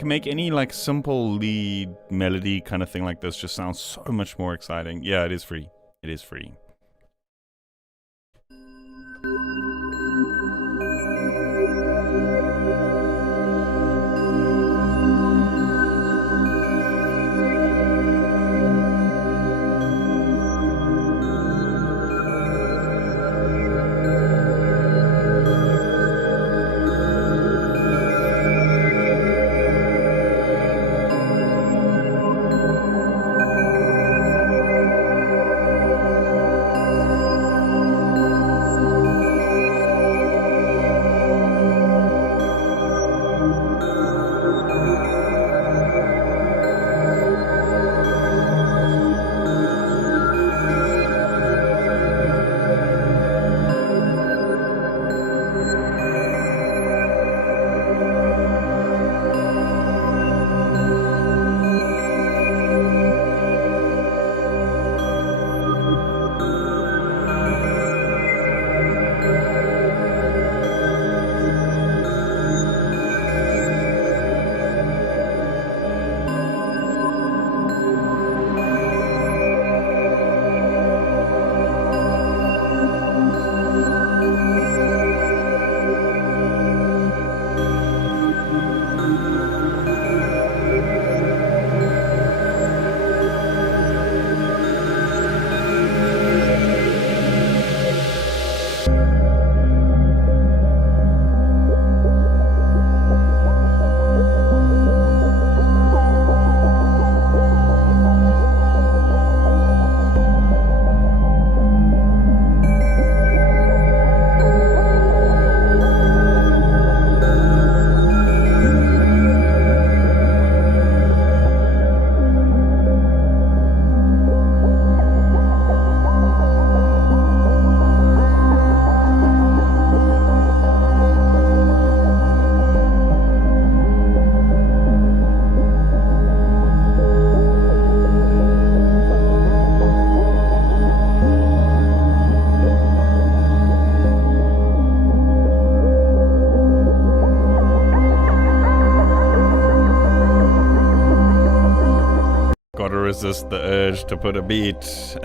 can make any like simple lead melody kind of thing like this just sounds so much more exciting. Yeah, it is free. It is free. Gotta resist the urge to put a beat.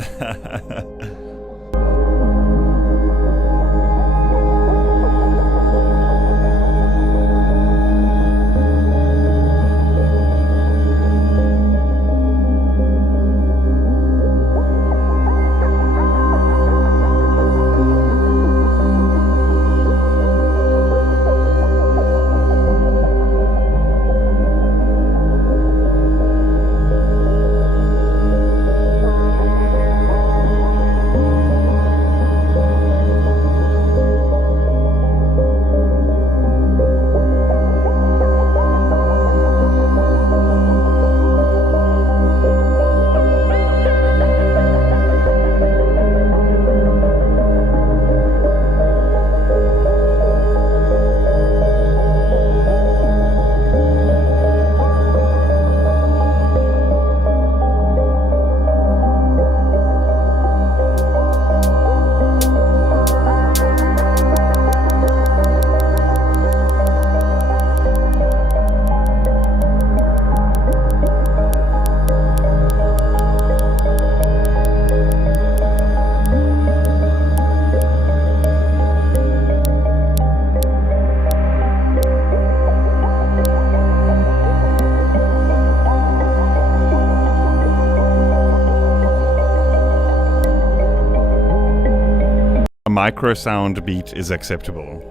Micro sound beat is acceptable.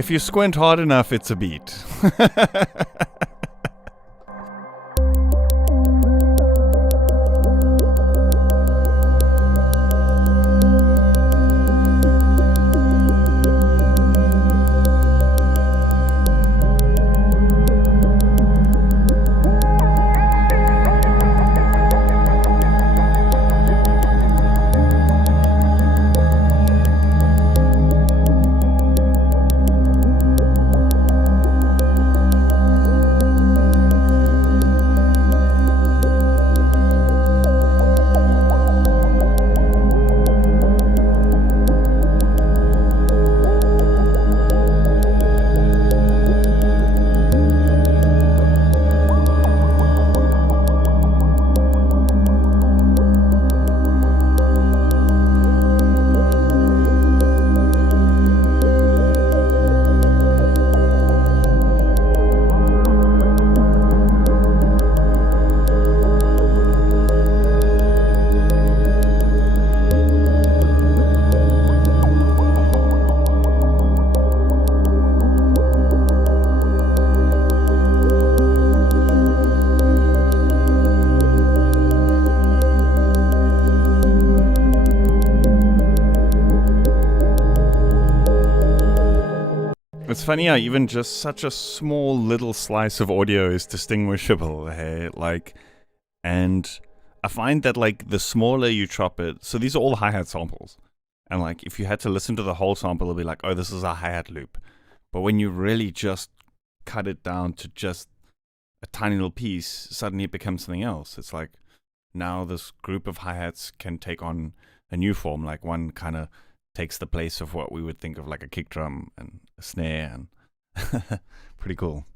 If you squint hard enough, it's a beat. It's funny how even just such a small little slice of audio is distinguishable, hey? Like, and I find that, like, the smaller you chop it, so these are all hi-hat samples. And, like, if you had to listen to the whole sample, it'll be like, oh, this is a hi-hat loop. But when you really just cut it down to just a tiny little piece, suddenly it becomes something else. It's like, now this group of hi-hats can take on a new form. Like, one kind of takes the place of what we would think of like a kick drum and a snare, and pretty cool.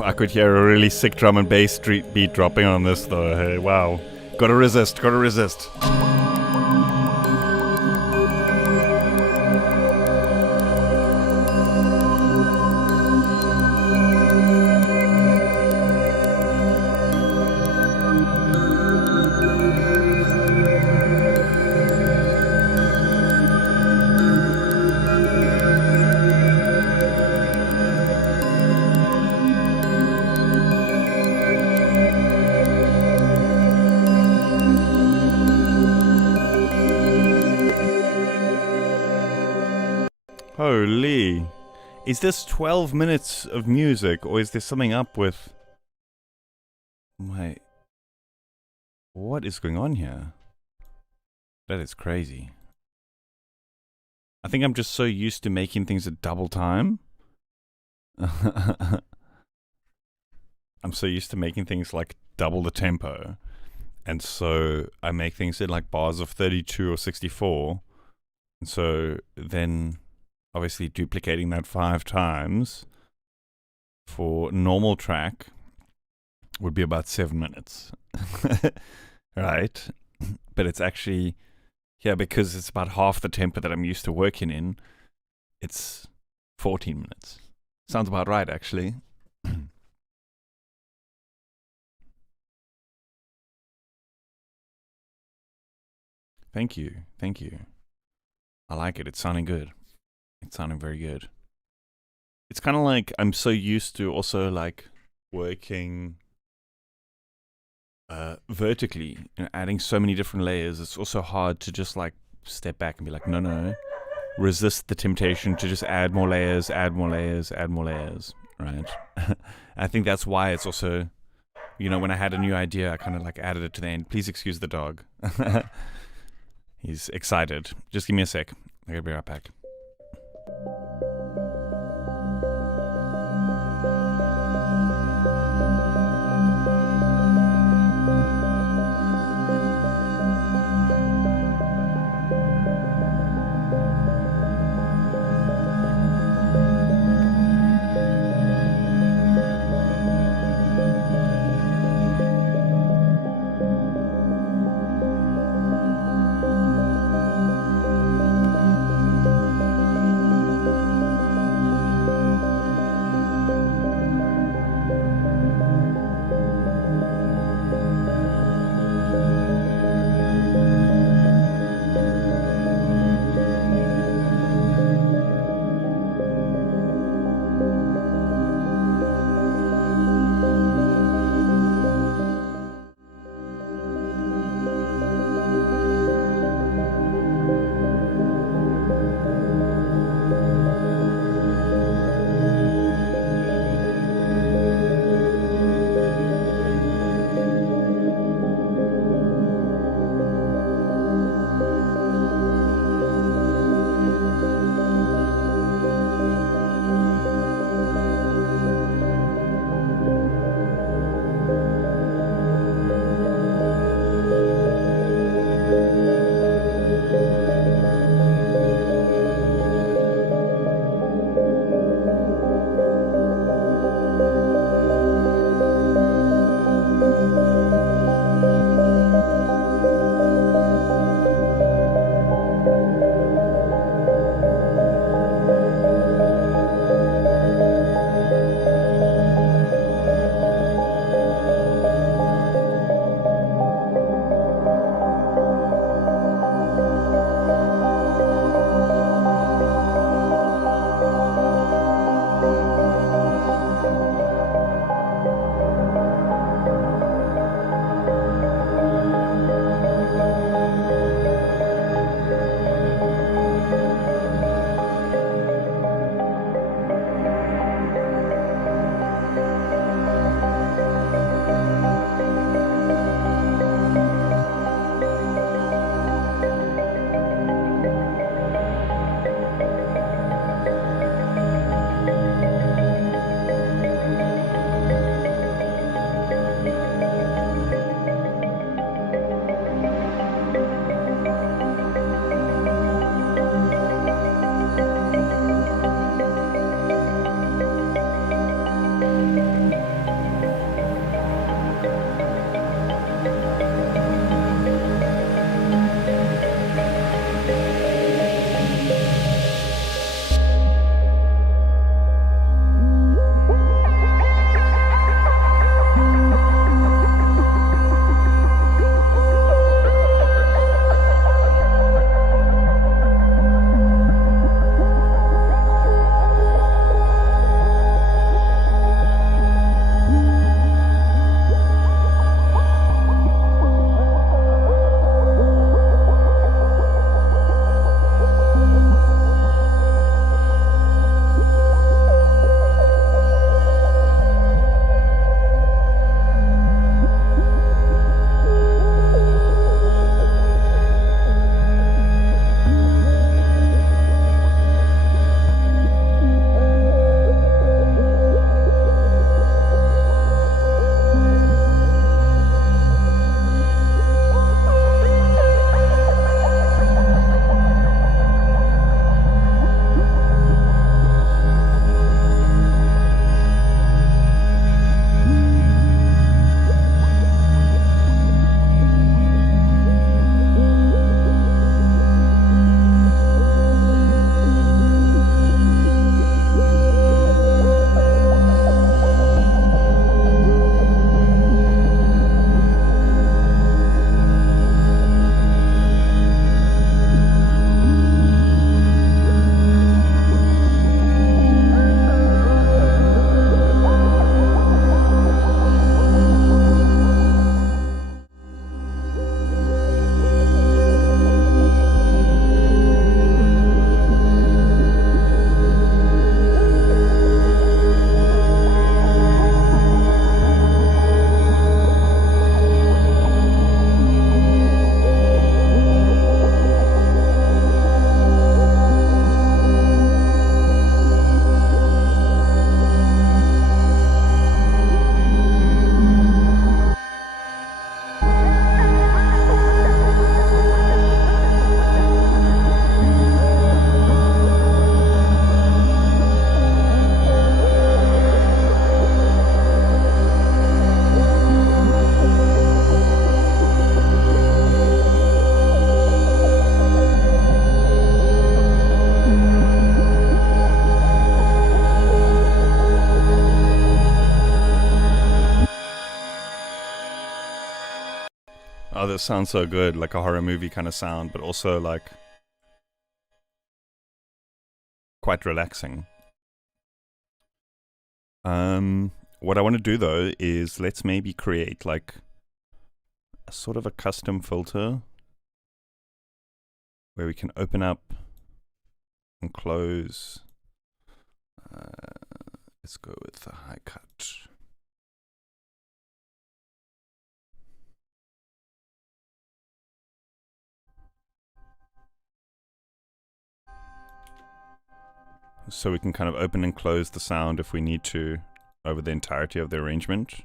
I could hear a really sick drum and bass beat dropping on this though. Hey, wow. Gotta resist, gotta resist. Holy. Is this 12 minutes of music, or is there something up with my... What is going on here? That is crazy. I think I'm just so used to making things at double time. I'm so used to making things like double the tempo. And so I make things in like bars of 32 or 64. And so then obviously duplicating that 5 times for normal track would be about 7 minutes. Right? But it's actually, yeah, because it's about half the tempo that I'm used to working in, it's 14 minutes. Sounds about right, actually. Thank you. Thank you. I like it. It's sounding good. It's sounding very good. It's kind of like I'm so used to also like working vertically and adding so many different layers. It's also hard to just like step back and be like, no. Resist the temptation to just add more layers, add more layers, add more layers, right? I think that's why it's also, you know, when I had a new idea, I kind of like added it to the end. Please excuse the dog. He's excited. Just give me a sec. I gotta be right back. this sounds so good, like a horror movie kind of sound, but also like quite relaxing. What I want to do though is let's maybe create like a sort of a custom filter where we can open up and close. Let's go with the high cut. So we can kind of open and close the sound if we need to over the entirety of the arrangement.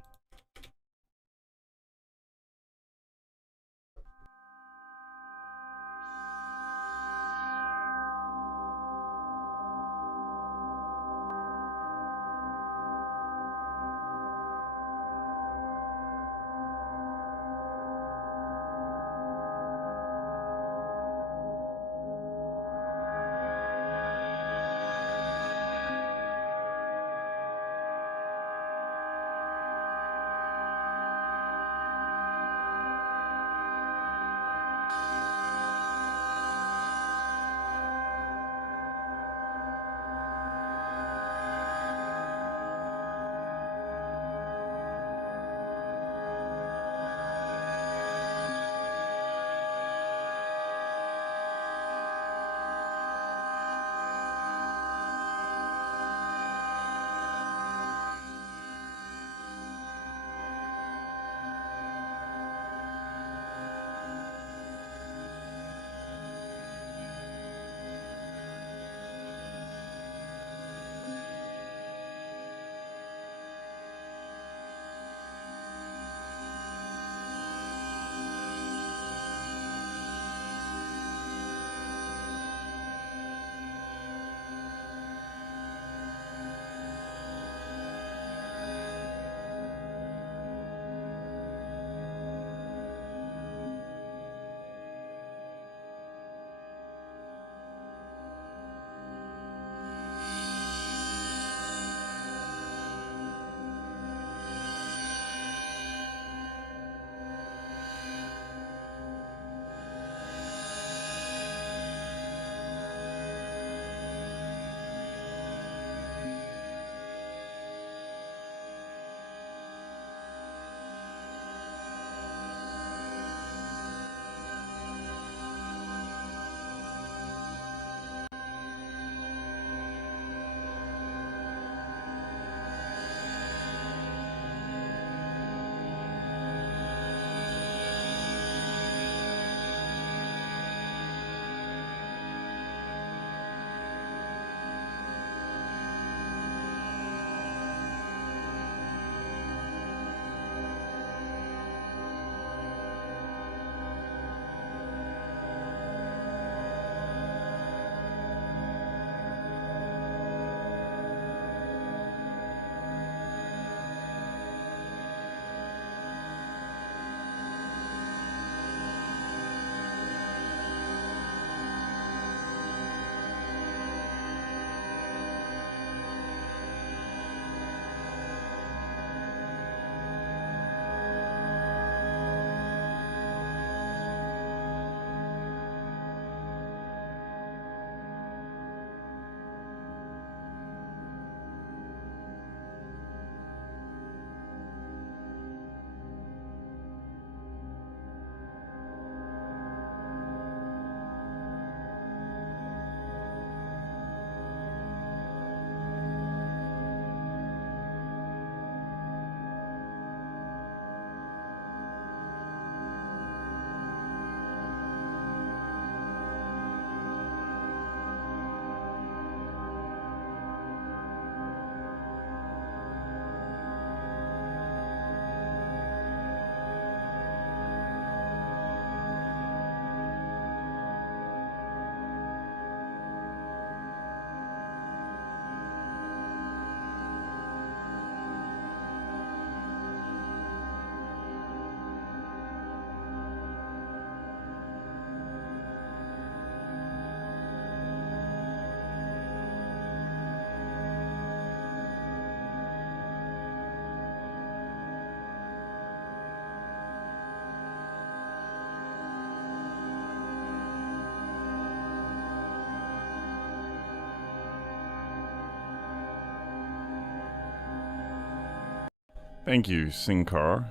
Thank you, Sinkar.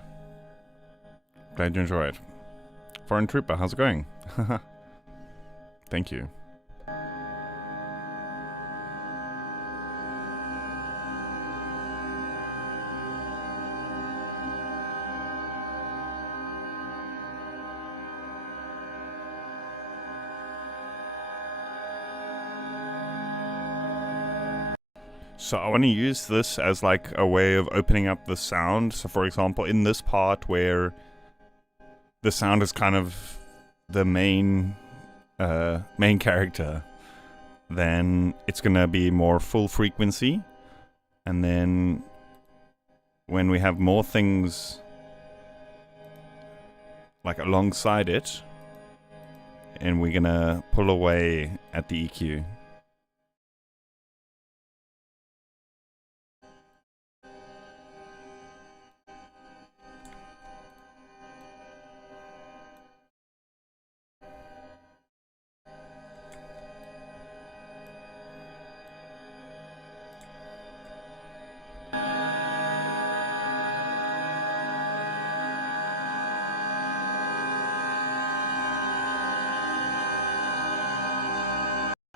Glad you enjoy it. Foreign Trooper, how's it going? Thank you. So I want to use this as like a way of opening up the sound. So for example, in this part where the sound is kind of the main character, then it's gonna be more full frequency. And then when we have more things like alongside it, and we're gonna pull away at the EQ.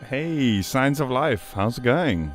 Hey, Signs of Life, how's it going?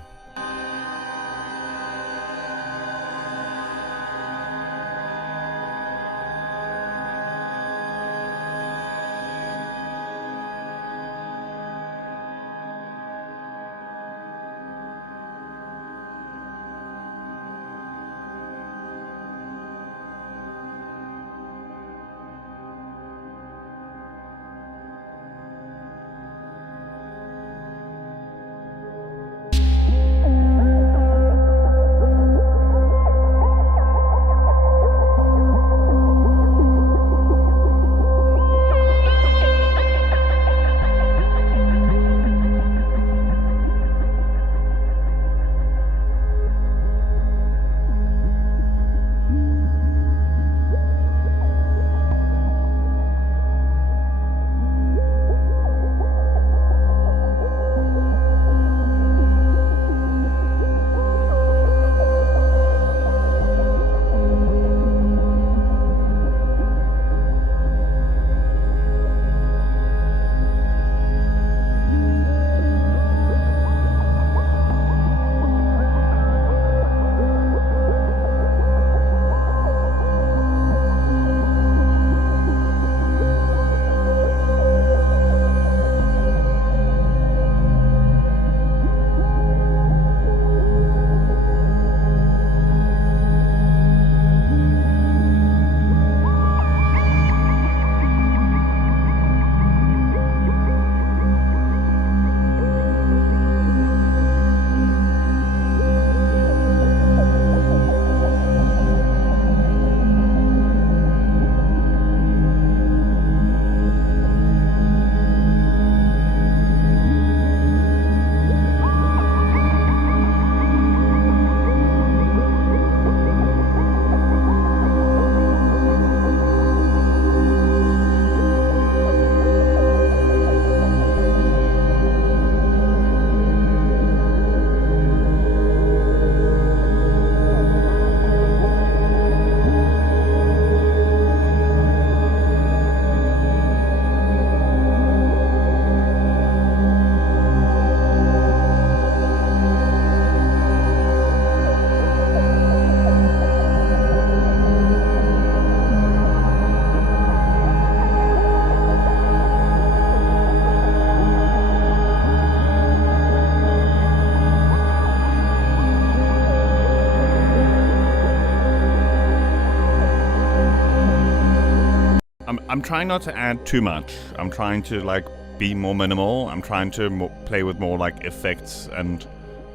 I'm trying not to add too much. I'm trying to like be more minimal. I'm trying to play with more like effects and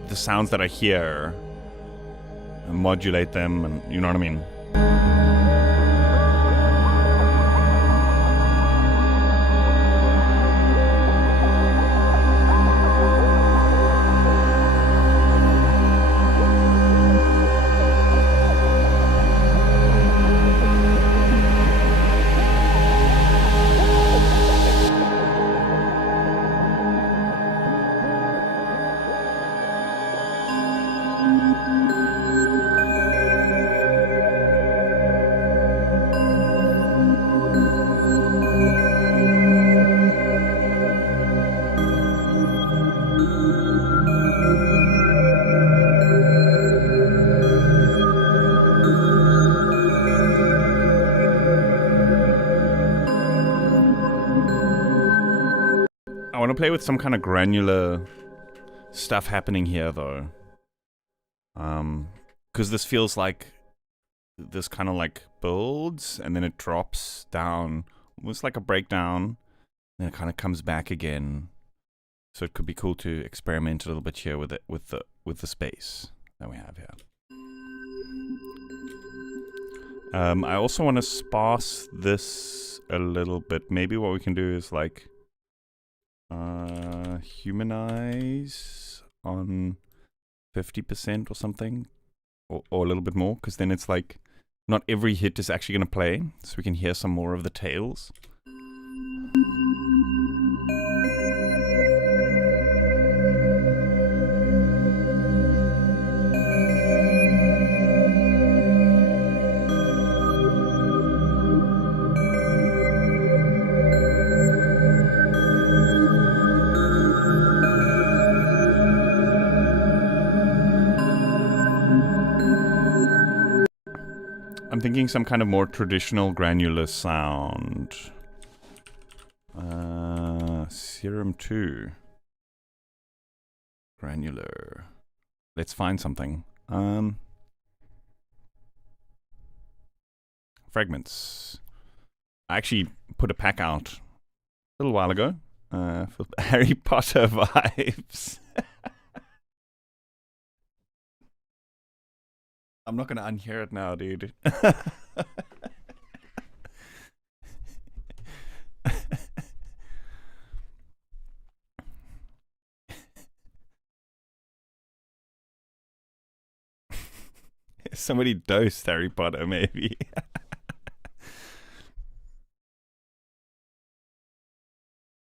the sounds that I hear and modulate them, and you know what I mean. want to play with some kind of granular stuff happening here, though. Because this feels like this kind of like builds and then it drops down, almost like a breakdown, and then it kind of comes back again. So it could be cool to experiment a little bit here with it, with the space that we have here. I also want to sparse this a little bit. Maybe what we can do is like humanize on 50% or something, or a little bit more, because then it's like not every hit is actually going to play, so we can hear some more of the tails. I'm thinking some kind of more traditional granular sound. Serum 2. Granular. Let's find something. Fragments. I actually put a pack out a little while ago for Harry Potter vibes. I'm not gonna unhear it now, dude. Somebody dosed Harry Potter, maybe.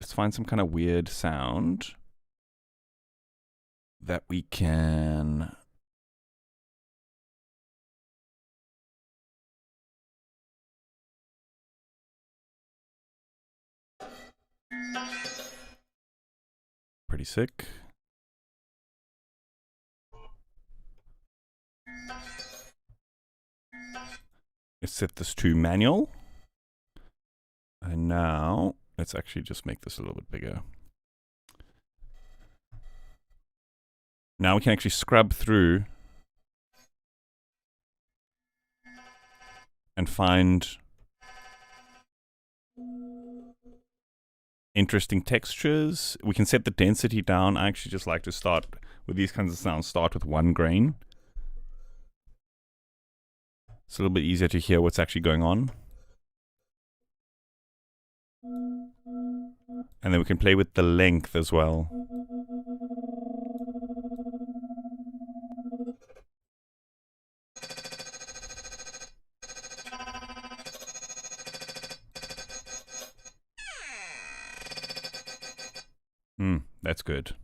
Let's find some kind of weird sound that we can... Pretty sick. Let's set this to manual. And now, let's actually just make this a little bit bigger. Now we can actually scrub through and find interesting textures. We can set the density down. I actually just like to start with these kinds of sounds, start with 1 grain. It's a little bit easier to hear what's actually going on. And then we can play with the length as well. That's good.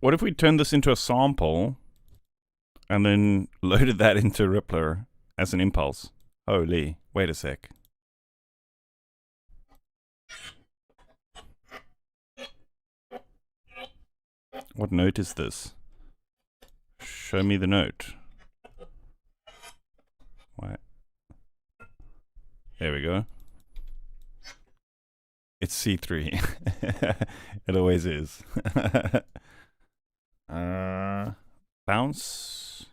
What if we turned this into a sample and then loaded that into Rippler as an impulse? Holy, wait a sec. What note is this? Show me the note. Why? There we go. It's C3. It always is. Bounce.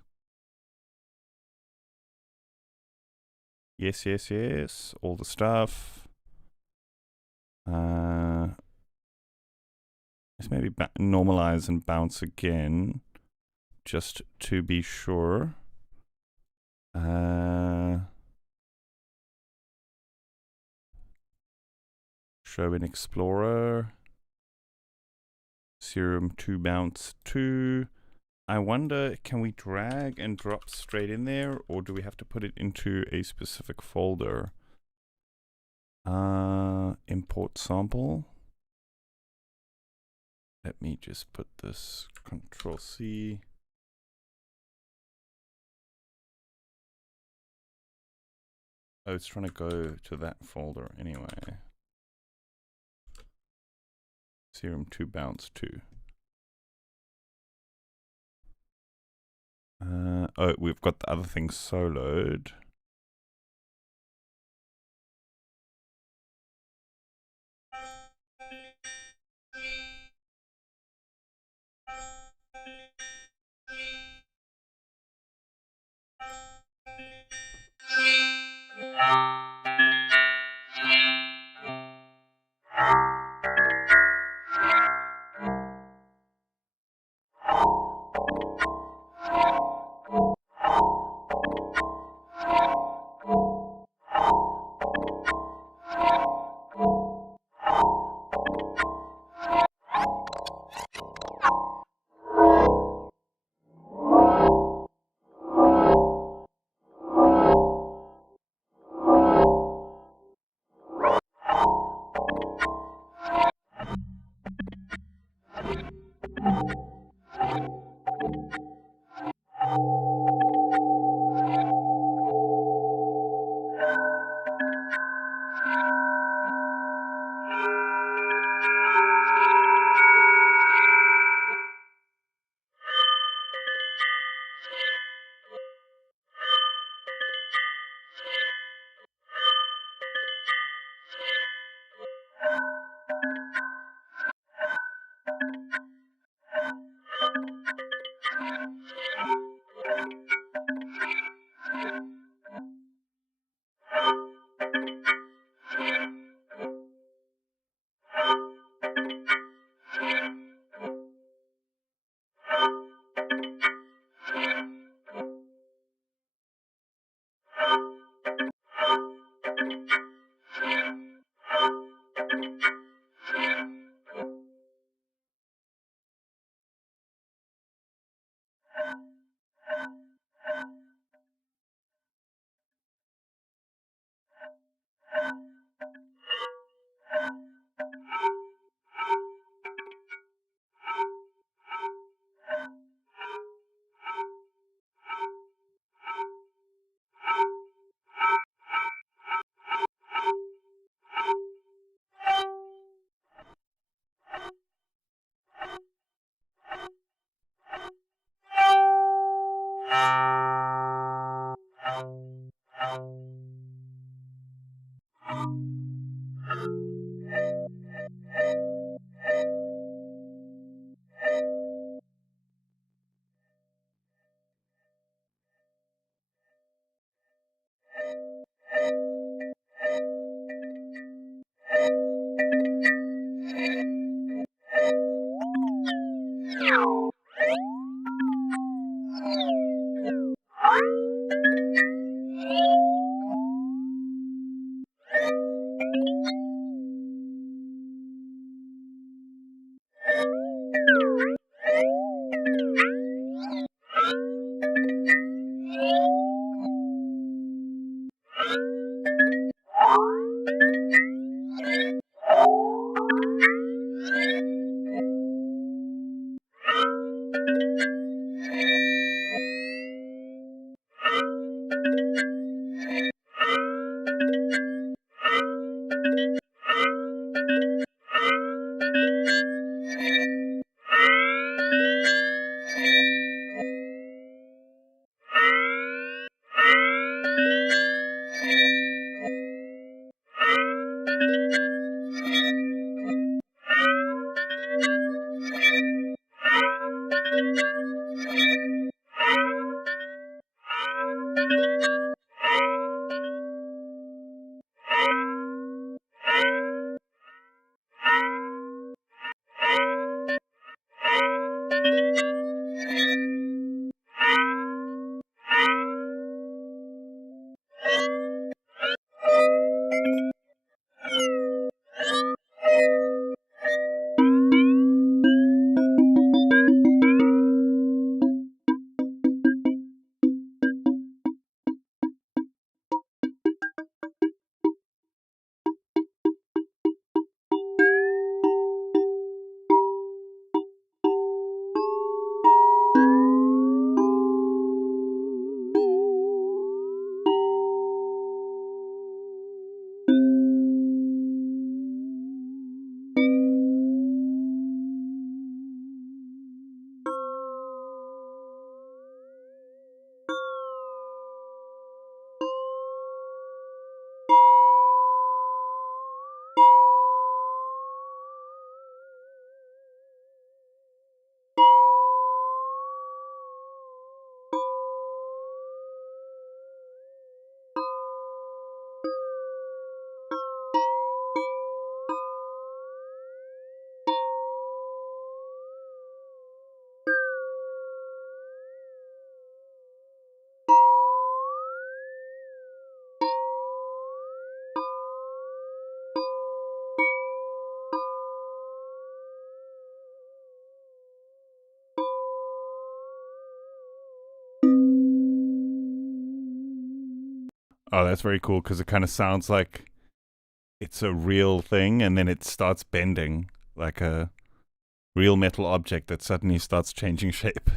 Yes, yes, yes. All the stuff. Let's maybe normalize and bounce again, just to be sure. Show in Explorer. Serum 2 bounce 2. I wonder, can we drag and drop straight in there, or do we have to put it into a specific folder? Import sample. Let me just put this Control C. Oh, it's trying to go to that folder anyway. Serum 2 bounce 2. Oh, we've got the other thing soloed. Oh, that's very cool because it kind of sounds like it's a real thing and then it starts bending like a real metal object that suddenly starts changing shape.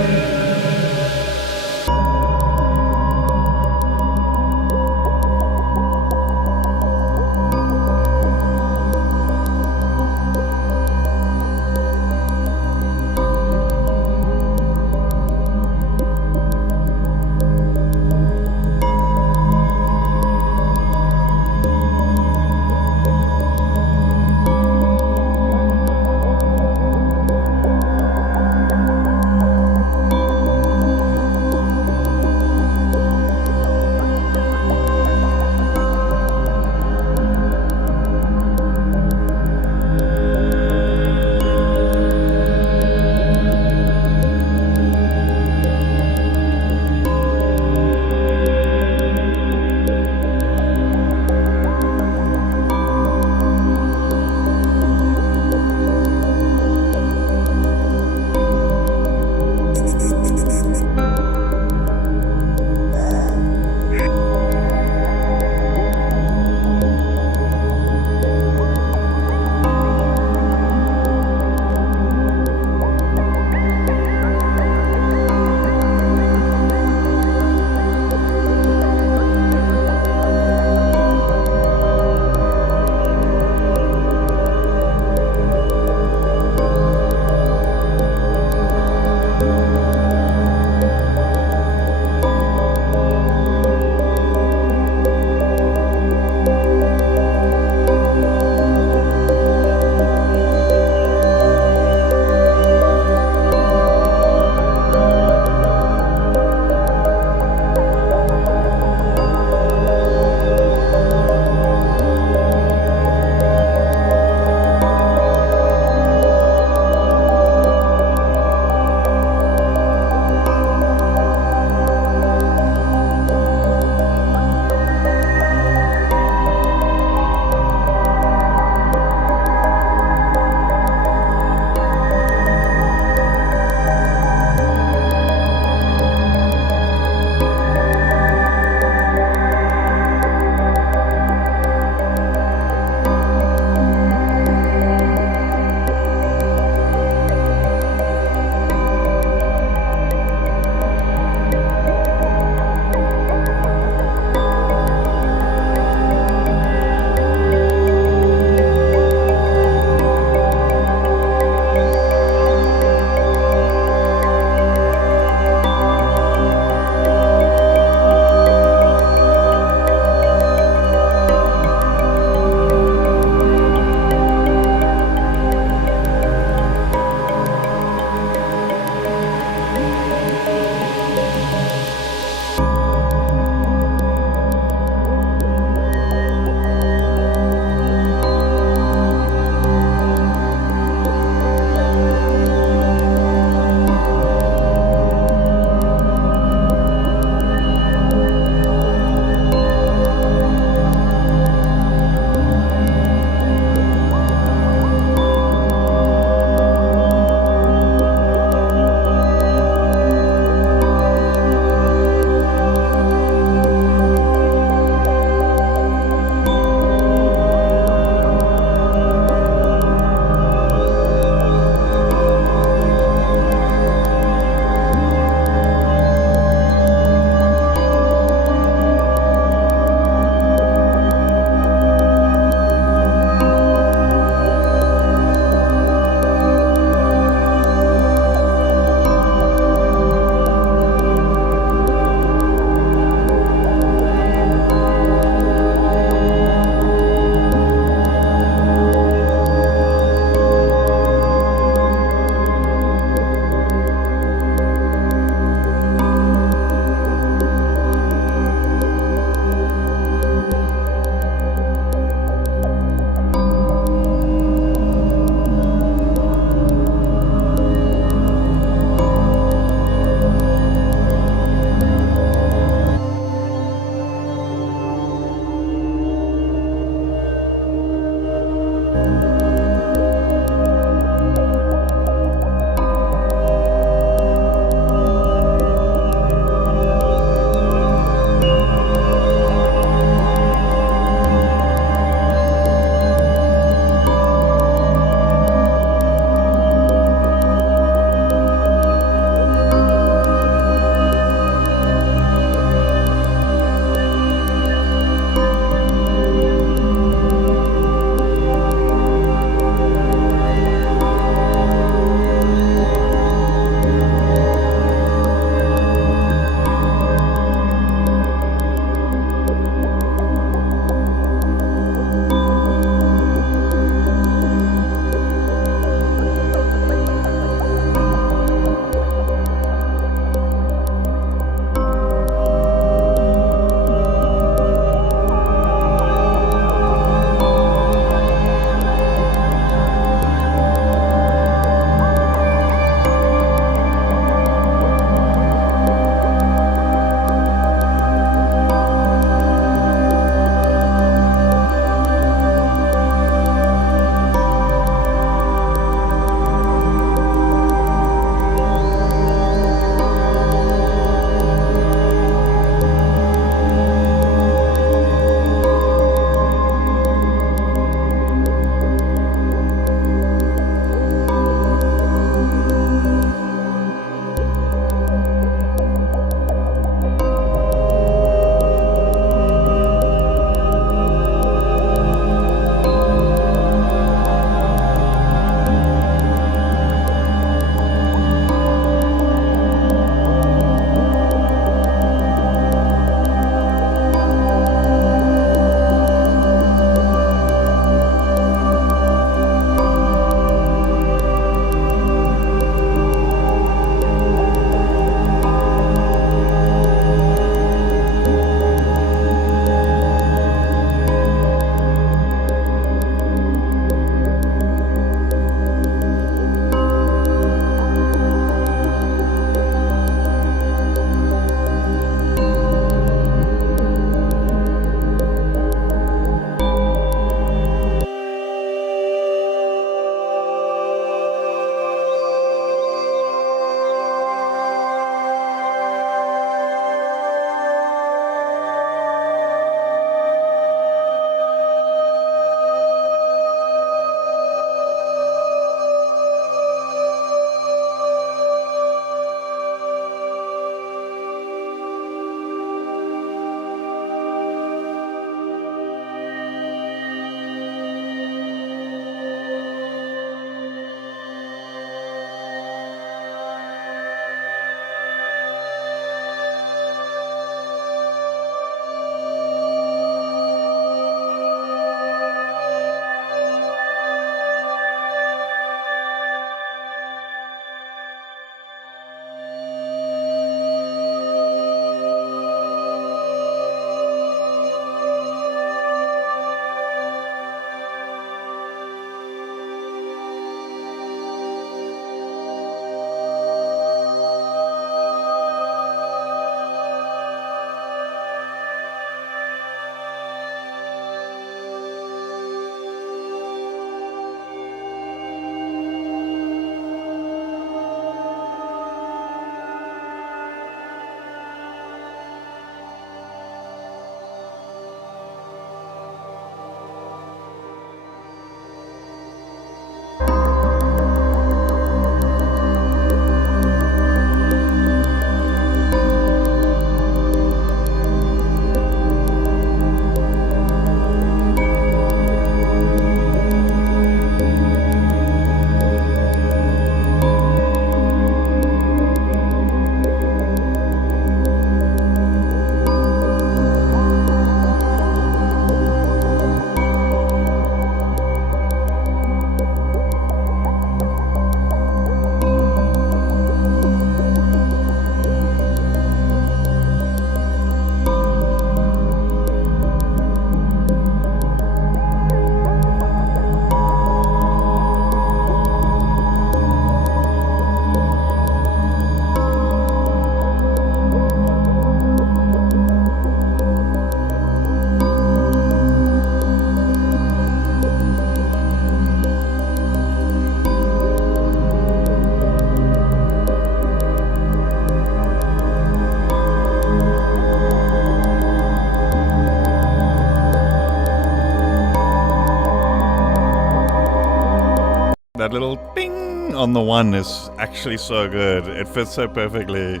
that little ding on the one is actually so good. It fits so perfectly.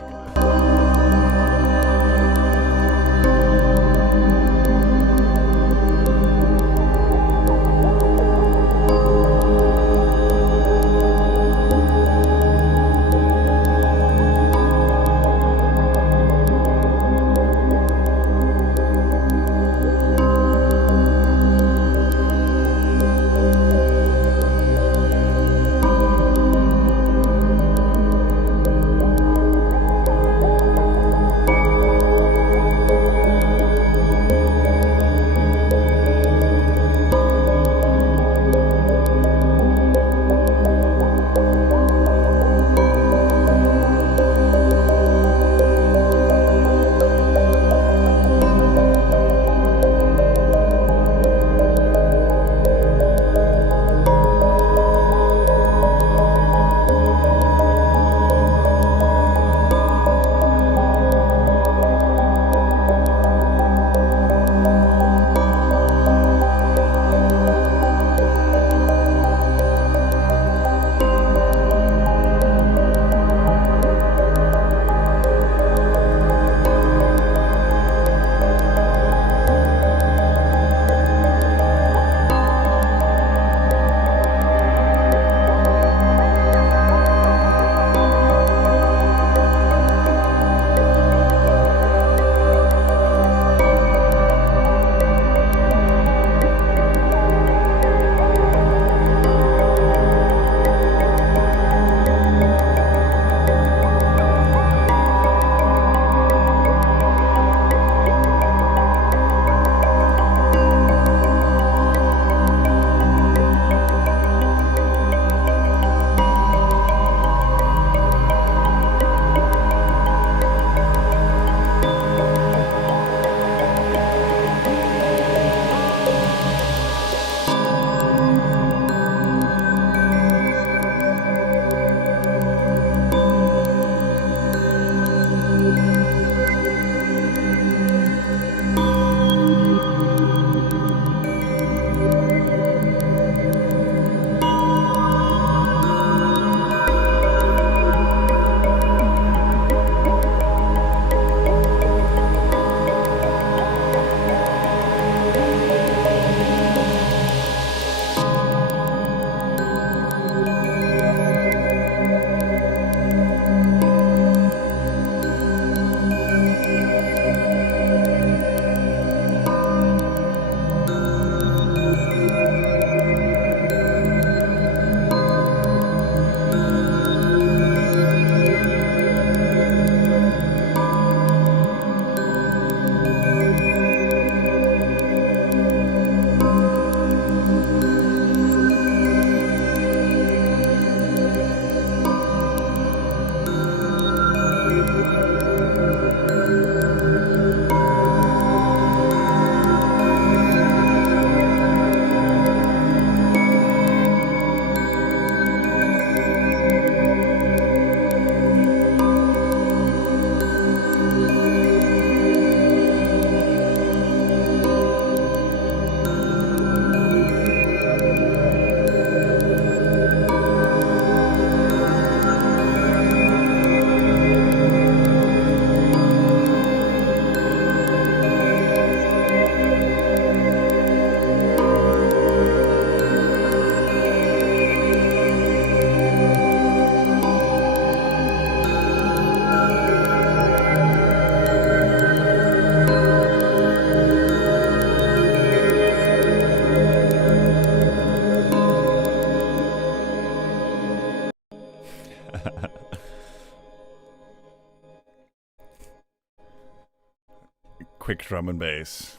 Quick drum and bass.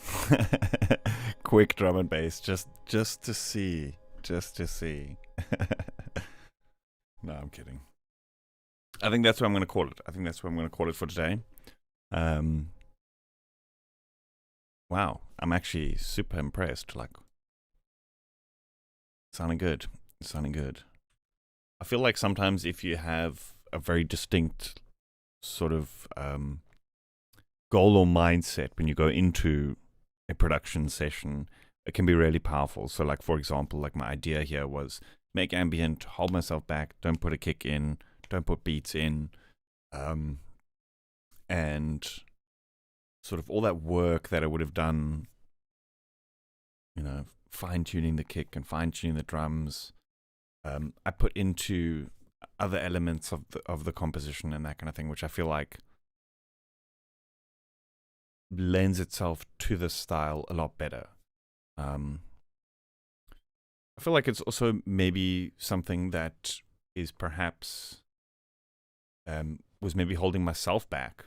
Quick drum and bass, just to see. Just to see. No, I'm kidding. I think that's what I'm going to call it. I think that's what I'm going to call it for today. Wow, I'm actually super impressed. Like, sounding good. It's sounding good. I feel like sometimes if you have a very distinct sort of goal or mindset when you go into a production session, it can be really powerful. So, like, for example, like my idea here was, make ambient, hold myself back, don't put a kick in, don't put beats in, and sort of all that work that I would have done, fine-tuning the kick and fine-tuning the drums, I put into other elements of the composition and that kind of thing, which I feel like lends itself to the style a lot better. I feel like it's also maybe something that is perhaps was maybe holding myself back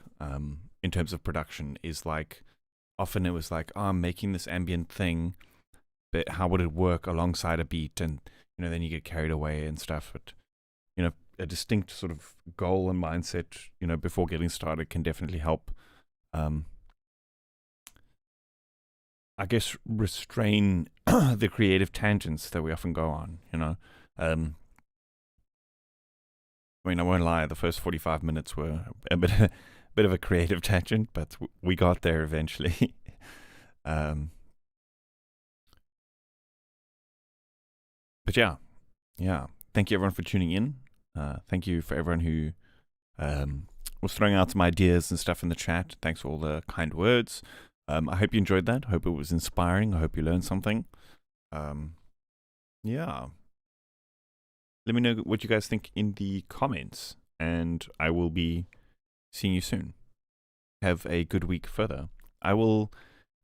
in terms of production. Is like often it was like, oh, I'm making this ambient thing, but how would it work alongside a beat? And then you get carried away and stuff. But a distinct sort of goal and mindset, before getting started can definitely help. I guess restrain the creative tangents that we often go on. I mean, I won't lie. The first 45 minutes were a bit of a creative tangent, but we got there eventually. But yeah. Thank you everyone for tuning in. Thank you for everyone who was throwing out some ideas and stuff in the chat. Thanks for all the kind words. I hope you enjoyed that. I hope it was inspiring. I hope you learned something. Yeah. Let me know what you guys think in the comments, and I will be seeing you soon. Have a good week further. I will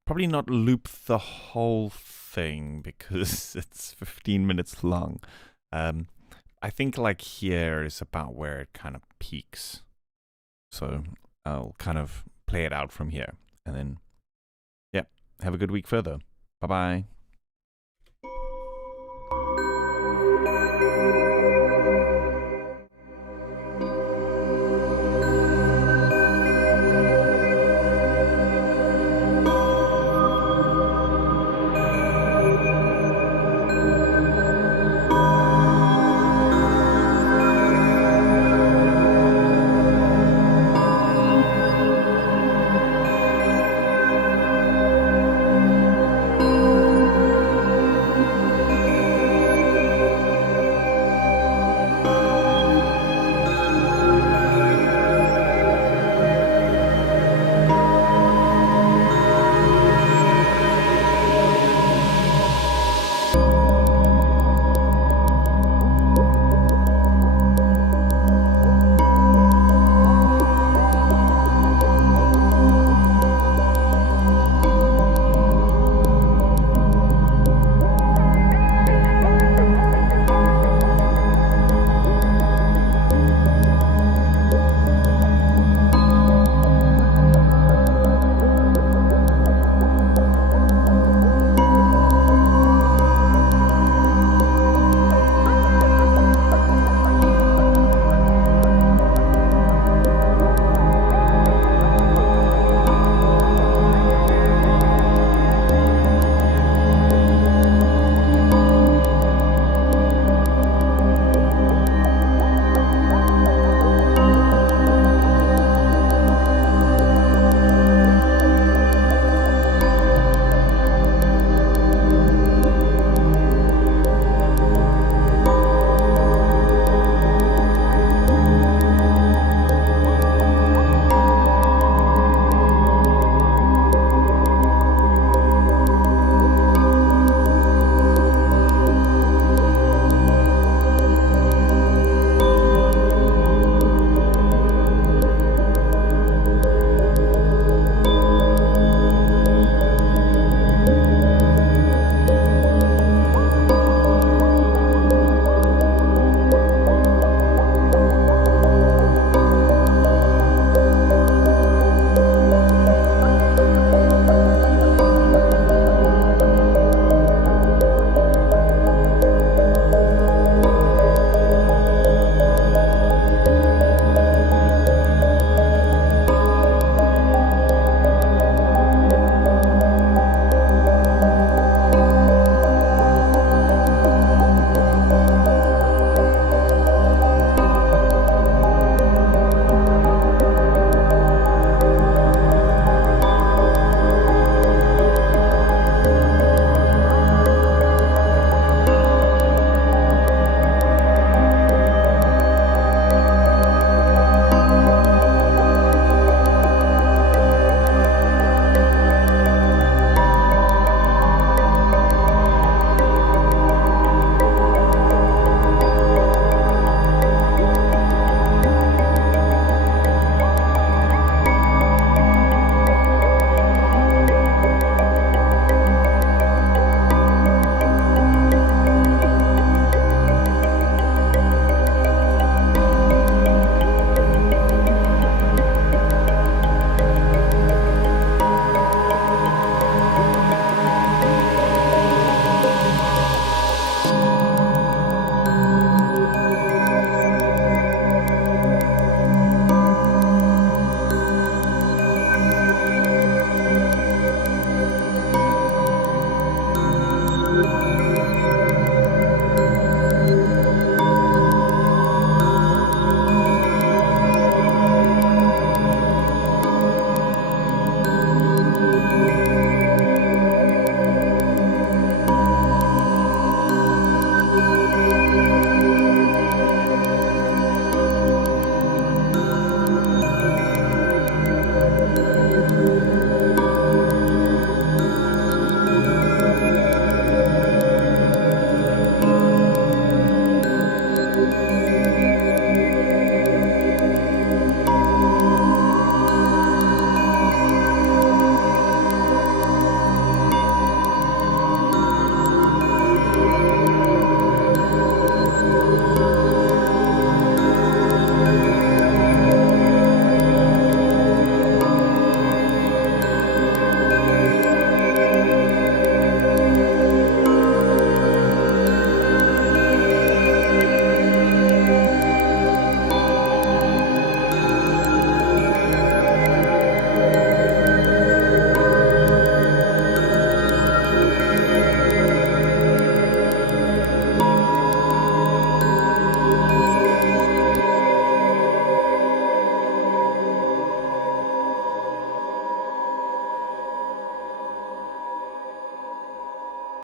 probably not loop the whole thing because it's 15 minutes long. I think like here is about where it kind of peaks. So I'll kind of play it out from here, and then, yeah, have a good week further. Bye-bye.